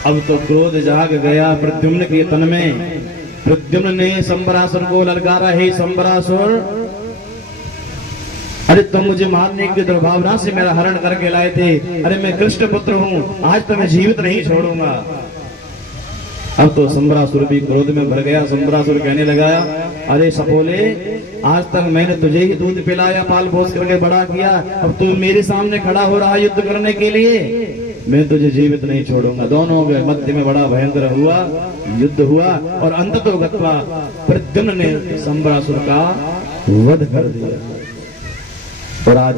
अब तो क्रोध जाग गया प्रद्युम्न के तन में। प्रद्युम्न ने संबरासुर को ललकारा, हे संबरासुर, अरे तुम मुझे मारने की दुर्भावना से मेरा हरण करके लाए थे। अरे मैं कृष्ण पुत्र हूँ, आज तो मैं जीवित नहीं छोड़ूंगा। अब तो संबरासुर भी क्रोध में भर गया। संबरासुर कहने लगा, अरे सपोले, आज तक मैंने तुझे ही दूध पिलाया, पाल पोस करके बड़ा किया, अब तू मेरे सामने खड़ा हो रहा युद्ध करने के लिए, मैं तुझे जीवित नहीं छोड़ूंगा। दोनों के मध्य में बड़ा भयंकर हुआ युद्ध हुआ और अंततो गत्वा प्रद्युम्न ने संबरासुर का वध कर दिया। और आज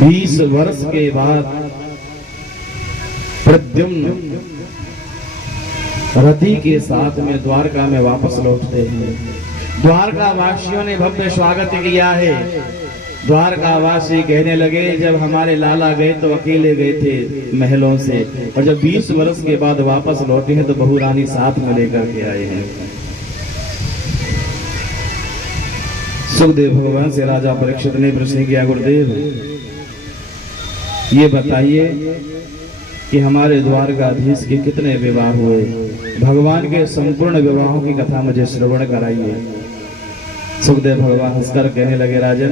20 वर्ष के बाद प्रद्युम्न रति के साथ में द्वारका में वापस लौटते हैं। द्वारका वासियों ने भव्य स्वागत किया है। द्वारका वासी कहने लगे, जब हमारे लाला गए तो अकेले गए थे महलों से, और जब 20 वर्ष के बाद वापस लौटे हैं तो बहू रानी साथ में लेकर के आए हैं। सुखदेव भगवान से राजा परीक्षित ने प्रश्न किया, गुरुदेव ये बताइए कि हमारे द्वारकाधीश के कितने विवाह हुए? भगवान के संपूर्ण विवाहों की कथा मुझे श्रवण कराइए। सुखदेव भगवान हंसकर कहने लगे, राजन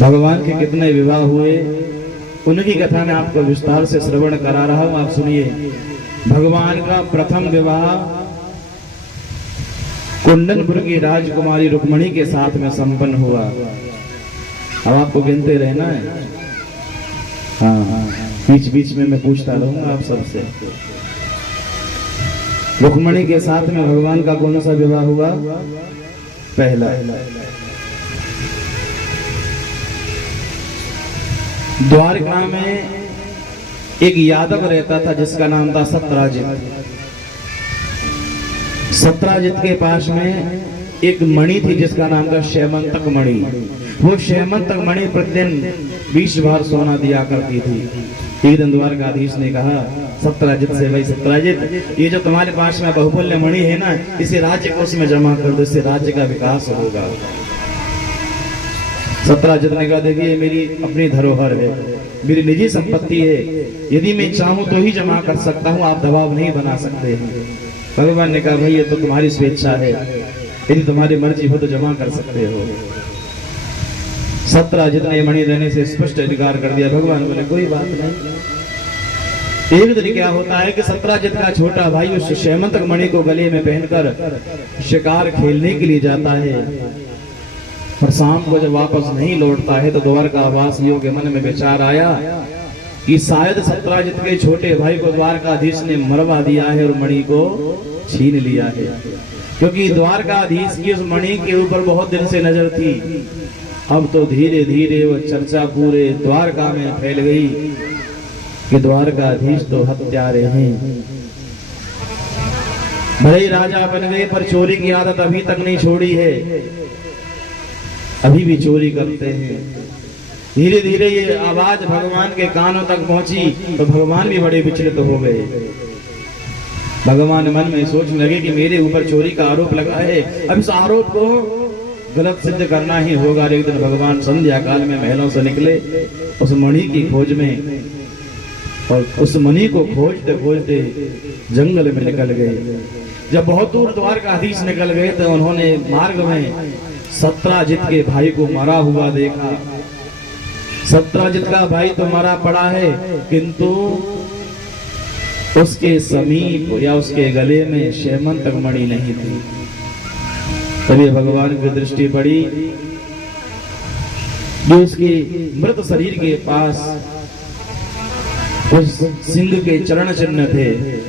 भगवान के कितने विवाह हुए उनकी कथा मैं आपको विस्तार से श्रवण करा रहा हूं, आप सुनिए। भगवान का प्रथम विवाह कुंदनपुर की राजकुमारी रुक्मणी के साथ में संपन्न हुआ। अब आपको गिनते रहना है, हाँ, बीच बीच में मैं पूछता रहूंगा आप सबसे। रुक्मणी के साथ में भगवान का कौन सा विवाह हुआ? पहला। द्वारका में एक यादव रहता था जिसका नाम था सत्राजित। सत्राजित के पास में एक मणि थी जिसका नाम था शैमंतक मणि। वो शैमंतक मणि प्रतिदिन 20 बार सोना दिया करती थी। एक दिन द्वारकाधीश ने कहा सत्राजित से, भाई सत्राजित, ये जो तुम्हारे पास में बहुमूल्य मणि है ना, इसे राज्य कोष में जमा कर दो, इससे राज्य का विकास होगा। सत्राजित ने कहा देखिए मेरी अपनी धरोहर है, मेरी निजी संपत्ति है, यदि मैं चाहूं तो ही जमा कर सकता हूं, आप दबाव नहीं बना सकते हैं। भगवान ने कहा भाई ये तो तुम्हारी स्वेच्छा है, यदि तुम्हारी मर्जी हो तो जमा कर सकते हो। सत्राजित ने मणि देने से स्पष्ट अधिकार कर दिया। भगवान बोले कोई बात नहीं। एक दिन क्या होता है कि सत्राजित का छोटा भाई उस शैमंतक मणि को गले में पहनकर शिकार खेलने के लिए जाता है, और शाम को जब वापस नहीं लौटता है तो द्वारकावासियों के मन में विचार आया कि शायद सत्राजित के छोटे भाई को द्वारकाधीश ने मरवा दिया है और मणि को छीन लिया है, क्योंकि द्वारकाधीश की उस मणि के ऊपर बहुत दिन से नजर थी। अब तो धीरे धीरे वो चर्चा पूरे द्वारका में फैल गई कि द्वारकाधीश तो हत्यारे हैं। भले ही राजा बन गए पर चोरी की आदत अभी तक नहीं छोड़ी है, अभी भी चोरी करते हैं। धीरे धीरे ये आवाज भगवान के कानों तक पहुंची तो भगवान भी बड़े विचलित हो गए। भगवान मन में सोचने लगे कि मेरे ऊपर चोरी का आरोप लगा है, अब इस आरोप को गलत सिद्ध करना ही होगा। एक दिन भगवान संध्या काल में महलों से निकले उस मणि की खोज में, और उस मणि को खोजते खोजते जंगल में निकल गए। जब बहुत दूर द्वारकाधीश निकल गए तो उन्होंने मार्ग में सत्राजित के भाई को मरा हुआ देखा। सत्राजित का भाई तो मरा पड़ा है, किंतु उसके समीप या उसके गले में शैमंतक मणि नहीं थी। तभी भगवान की दृष्टि पड़ी जो उसके मृत शरीर के पास उस सिंह के चरण चिन्ह थे।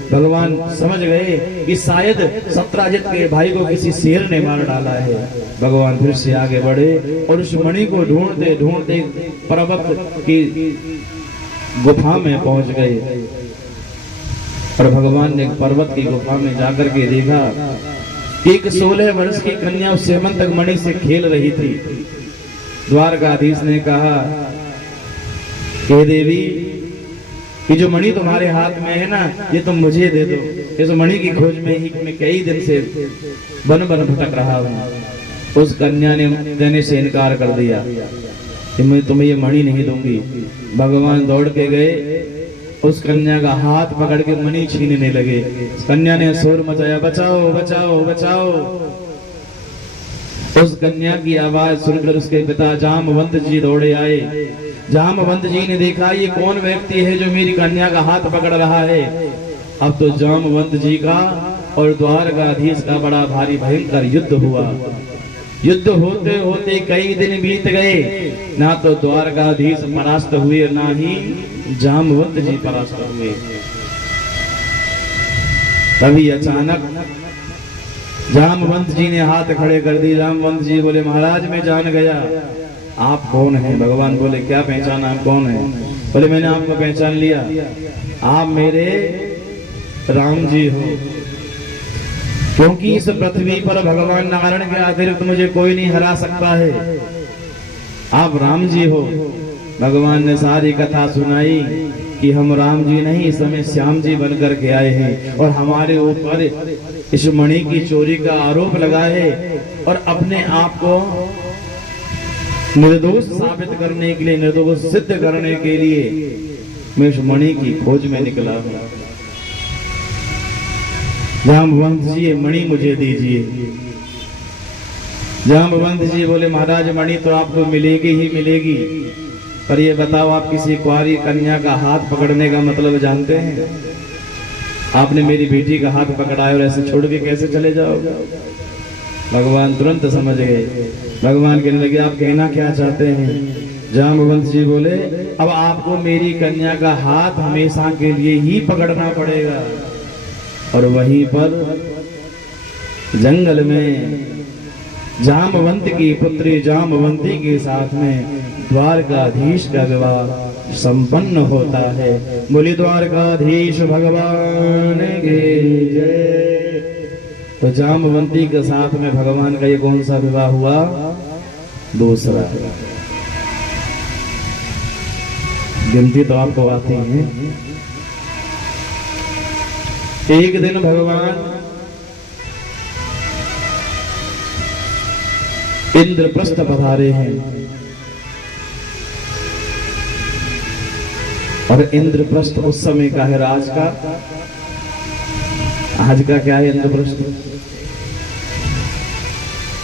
भगवान समझ गए कि शायद सत्राजित के भाई को किसी शेर ने मार डाला है। भगवान फिर से आगे बढ़े और उस मणि को ढूंढते ढूंढते पर्वत की गुफा में पहुंच गए। और भगवान ने पर्वत की गुफा में जाकर के देखा एक 16 वर्ष की कन्या उस शैमंतक मणि से खेल रही थी। द्वारकाधीश ने कहा हे देवी, ये जो मणि तुम्हारे हाथ में है ना, ये तुम मुझे दे दो। इस मणि की खोज में ही मैं कई दिन से वन वन भटक रहा हूँ। उस कन्या ने देने से इनकार कर दिया कि मैं तुम्हें ये मणि नहीं दूंगी। भगवान दौड़ के गए, उस कन्या का हाथ पकड़ के मणि छीनने लगे। कन्या ने शोर मचाया, बचाओ बचाओ बचाओ। उस कन्या की आवाज सुनकर उसके पिता जामवंत जी दौड़े आए। जामवंत जी ने देखा ये कौन व्यक्ति है जो मेरी कन्या का हाथ पकड़ रहा है। अब तो जामवंत जी का और द्वारकाधीश का बड़ा भारी भयंकर युद्ध हुआ। युद्ध होते होते कई दिन बीत गए, ना तो द्वारकाधीश परास्त हुए ना ही जामवंत जी परास्त हुए। तभी अचानक जामवंत जी ने हाथ खड़े कर दिए। जामवंत जी बोले महाराज मैं जान गया आप कौन हैं। भगवान बोले क्या पहचाना, आप कौन हैं? बोले मैंने आपको पहचान लिया, आप मेरे राम जी हो, क्योंकि इस पृथ्वी पर भगवान नारायण के अतिरिक्त मुझे कोई नहीं हरा सकता है। आप राम जी हो। भगवान ने सारी कथा सुनाई कि हम राम जी नहीं, इस समय श्याम जी बनकर के आए हैं और हमारे ऊपर इस मणि की चोरी का आरोप लगा है, और अपने आप को निर्दोष साबित करने के लिए, निर्दोष सिद्ध करने के लिए मैं इस मणि की खोज में निकला हूं। जामवंत जी मणि मुझे दीजिए। जामवंत जी बोले महाराज मणि तो आपको मिलेगी ही मिलेगी, पर ये बताओ आप किसी कुंवारी कन्या का हाथ पकड़ने का मतलब जानते हैं? आपने मेरी बेटी का हाथ पकड़ा है और ऐसे छोड़ के कैसे चले जाओगे? भगवान तुरंत समझ गए। भगवान कहने लगे आप कहना क्या चाहते हैं? जामवंत जी बोले अब आपको मेरी कन्या का हाथ हमेशा के लिए ही पकड़ना पड़ेगा। और वहीं पर जंगल में जामवंत की पुत्री जामवंती के साथ में द्वारकाधीश का विवाह संपन्न होता है। बोली द्वारकाधीश भगवान की जय। तो जामवंती के साथ में भगवान का ये कौन सा विवाह हुआ? दूसरा। गिनती तो आपको आती है। एक दिन भगवान इंद्रप्रस्थ पधारे हैं और इंद्रप्रस्थ उस समय का है राज का। आज का क्या है इंद्रप्रस्थ?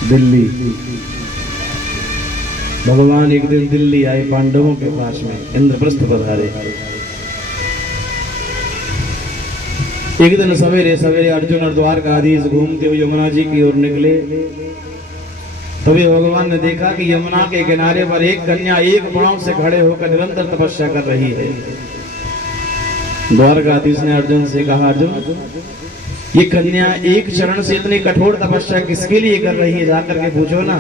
दिल्ली। भगवान एक दिन दिल्ली आए पांडवों के पास में, इंद्रप्रस्थ पधारे। एक दिन सवेरे सवेरे अर्जुन और द्वारकाधीश घूमते हुए यमुना जी की ओर निकले। तभी भगवान ने देखा कि यमुना के किनारे पर एक कन्या एक पांव से खड़े होकर निरंतर तपस्या कर रही है। द्वारकाधीश ने अर्जुन से कहा, अर्जुन ये कन्या एक चरण से इतनी कठोर तपस्या किसके लिए कर रही है, जाकर के पूछो ना।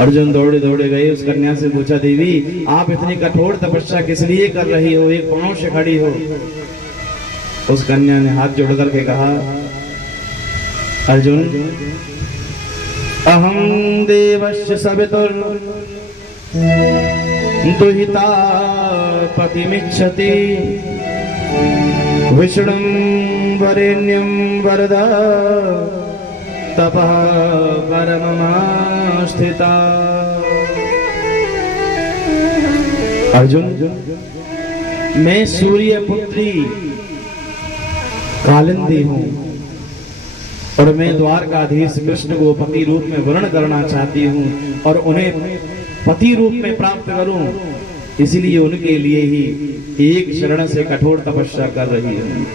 अर्जुन दौड़े दौड़े गए, उस कन्या से पूछा, देवी आप इतनी कठोर तपस्या किस लिए कर रही हो, एक पांव से खड़ी हो। उस कन्या ने हाथ जोड़ करके कहा, अर्जुन अहम देवस्य सवितुर दुहिता पतिमिच्छति विष्णुं वरेण्यं वरदा तपः परममास्थिता। अर्जुन मैं सूर्य पुत्री कालिंदी हूं और मैं द्वारकाधीश कृष्ण को पति रूप में वर्ण करना चाहती हूँ और उन्हें पति रूप में प्राप्त करूं, इसलिए उनके लिए ही एक शरण से कठोर तपस्या कर रही है।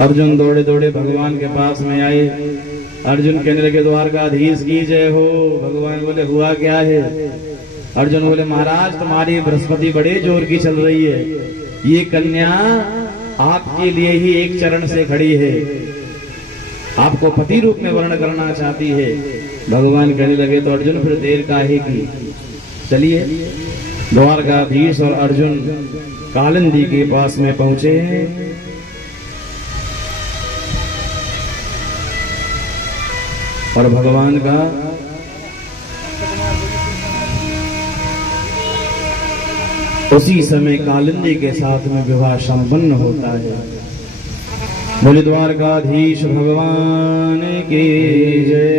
अर्जुन दौड़े दौड़े भगवान के पास में आए। अर्जुन कहने लगे, द्वारकाधीश की जय हो। भगवान बोले, हुआ क्या है? अर्जुन बोले, महाराज तुम्हारी बृहस्पति बड़े जोर की चल रही है, ये कन्या आपके लिए ही एक चरण से खड़ी है, आपको पति रूप में वर्ण करना चाहती है। भगवान कहने लगे, तो अर्जुन फिर देर काहे की, चलिए। द्वारकाधीश और अर्जुन कालिंदी के पास में पहुंचे हैं। और भगवान का उसी समय कालिंदी के साथ में विवाह संपन्न होता है। बोले द्वारकाधीश भगवान की जय।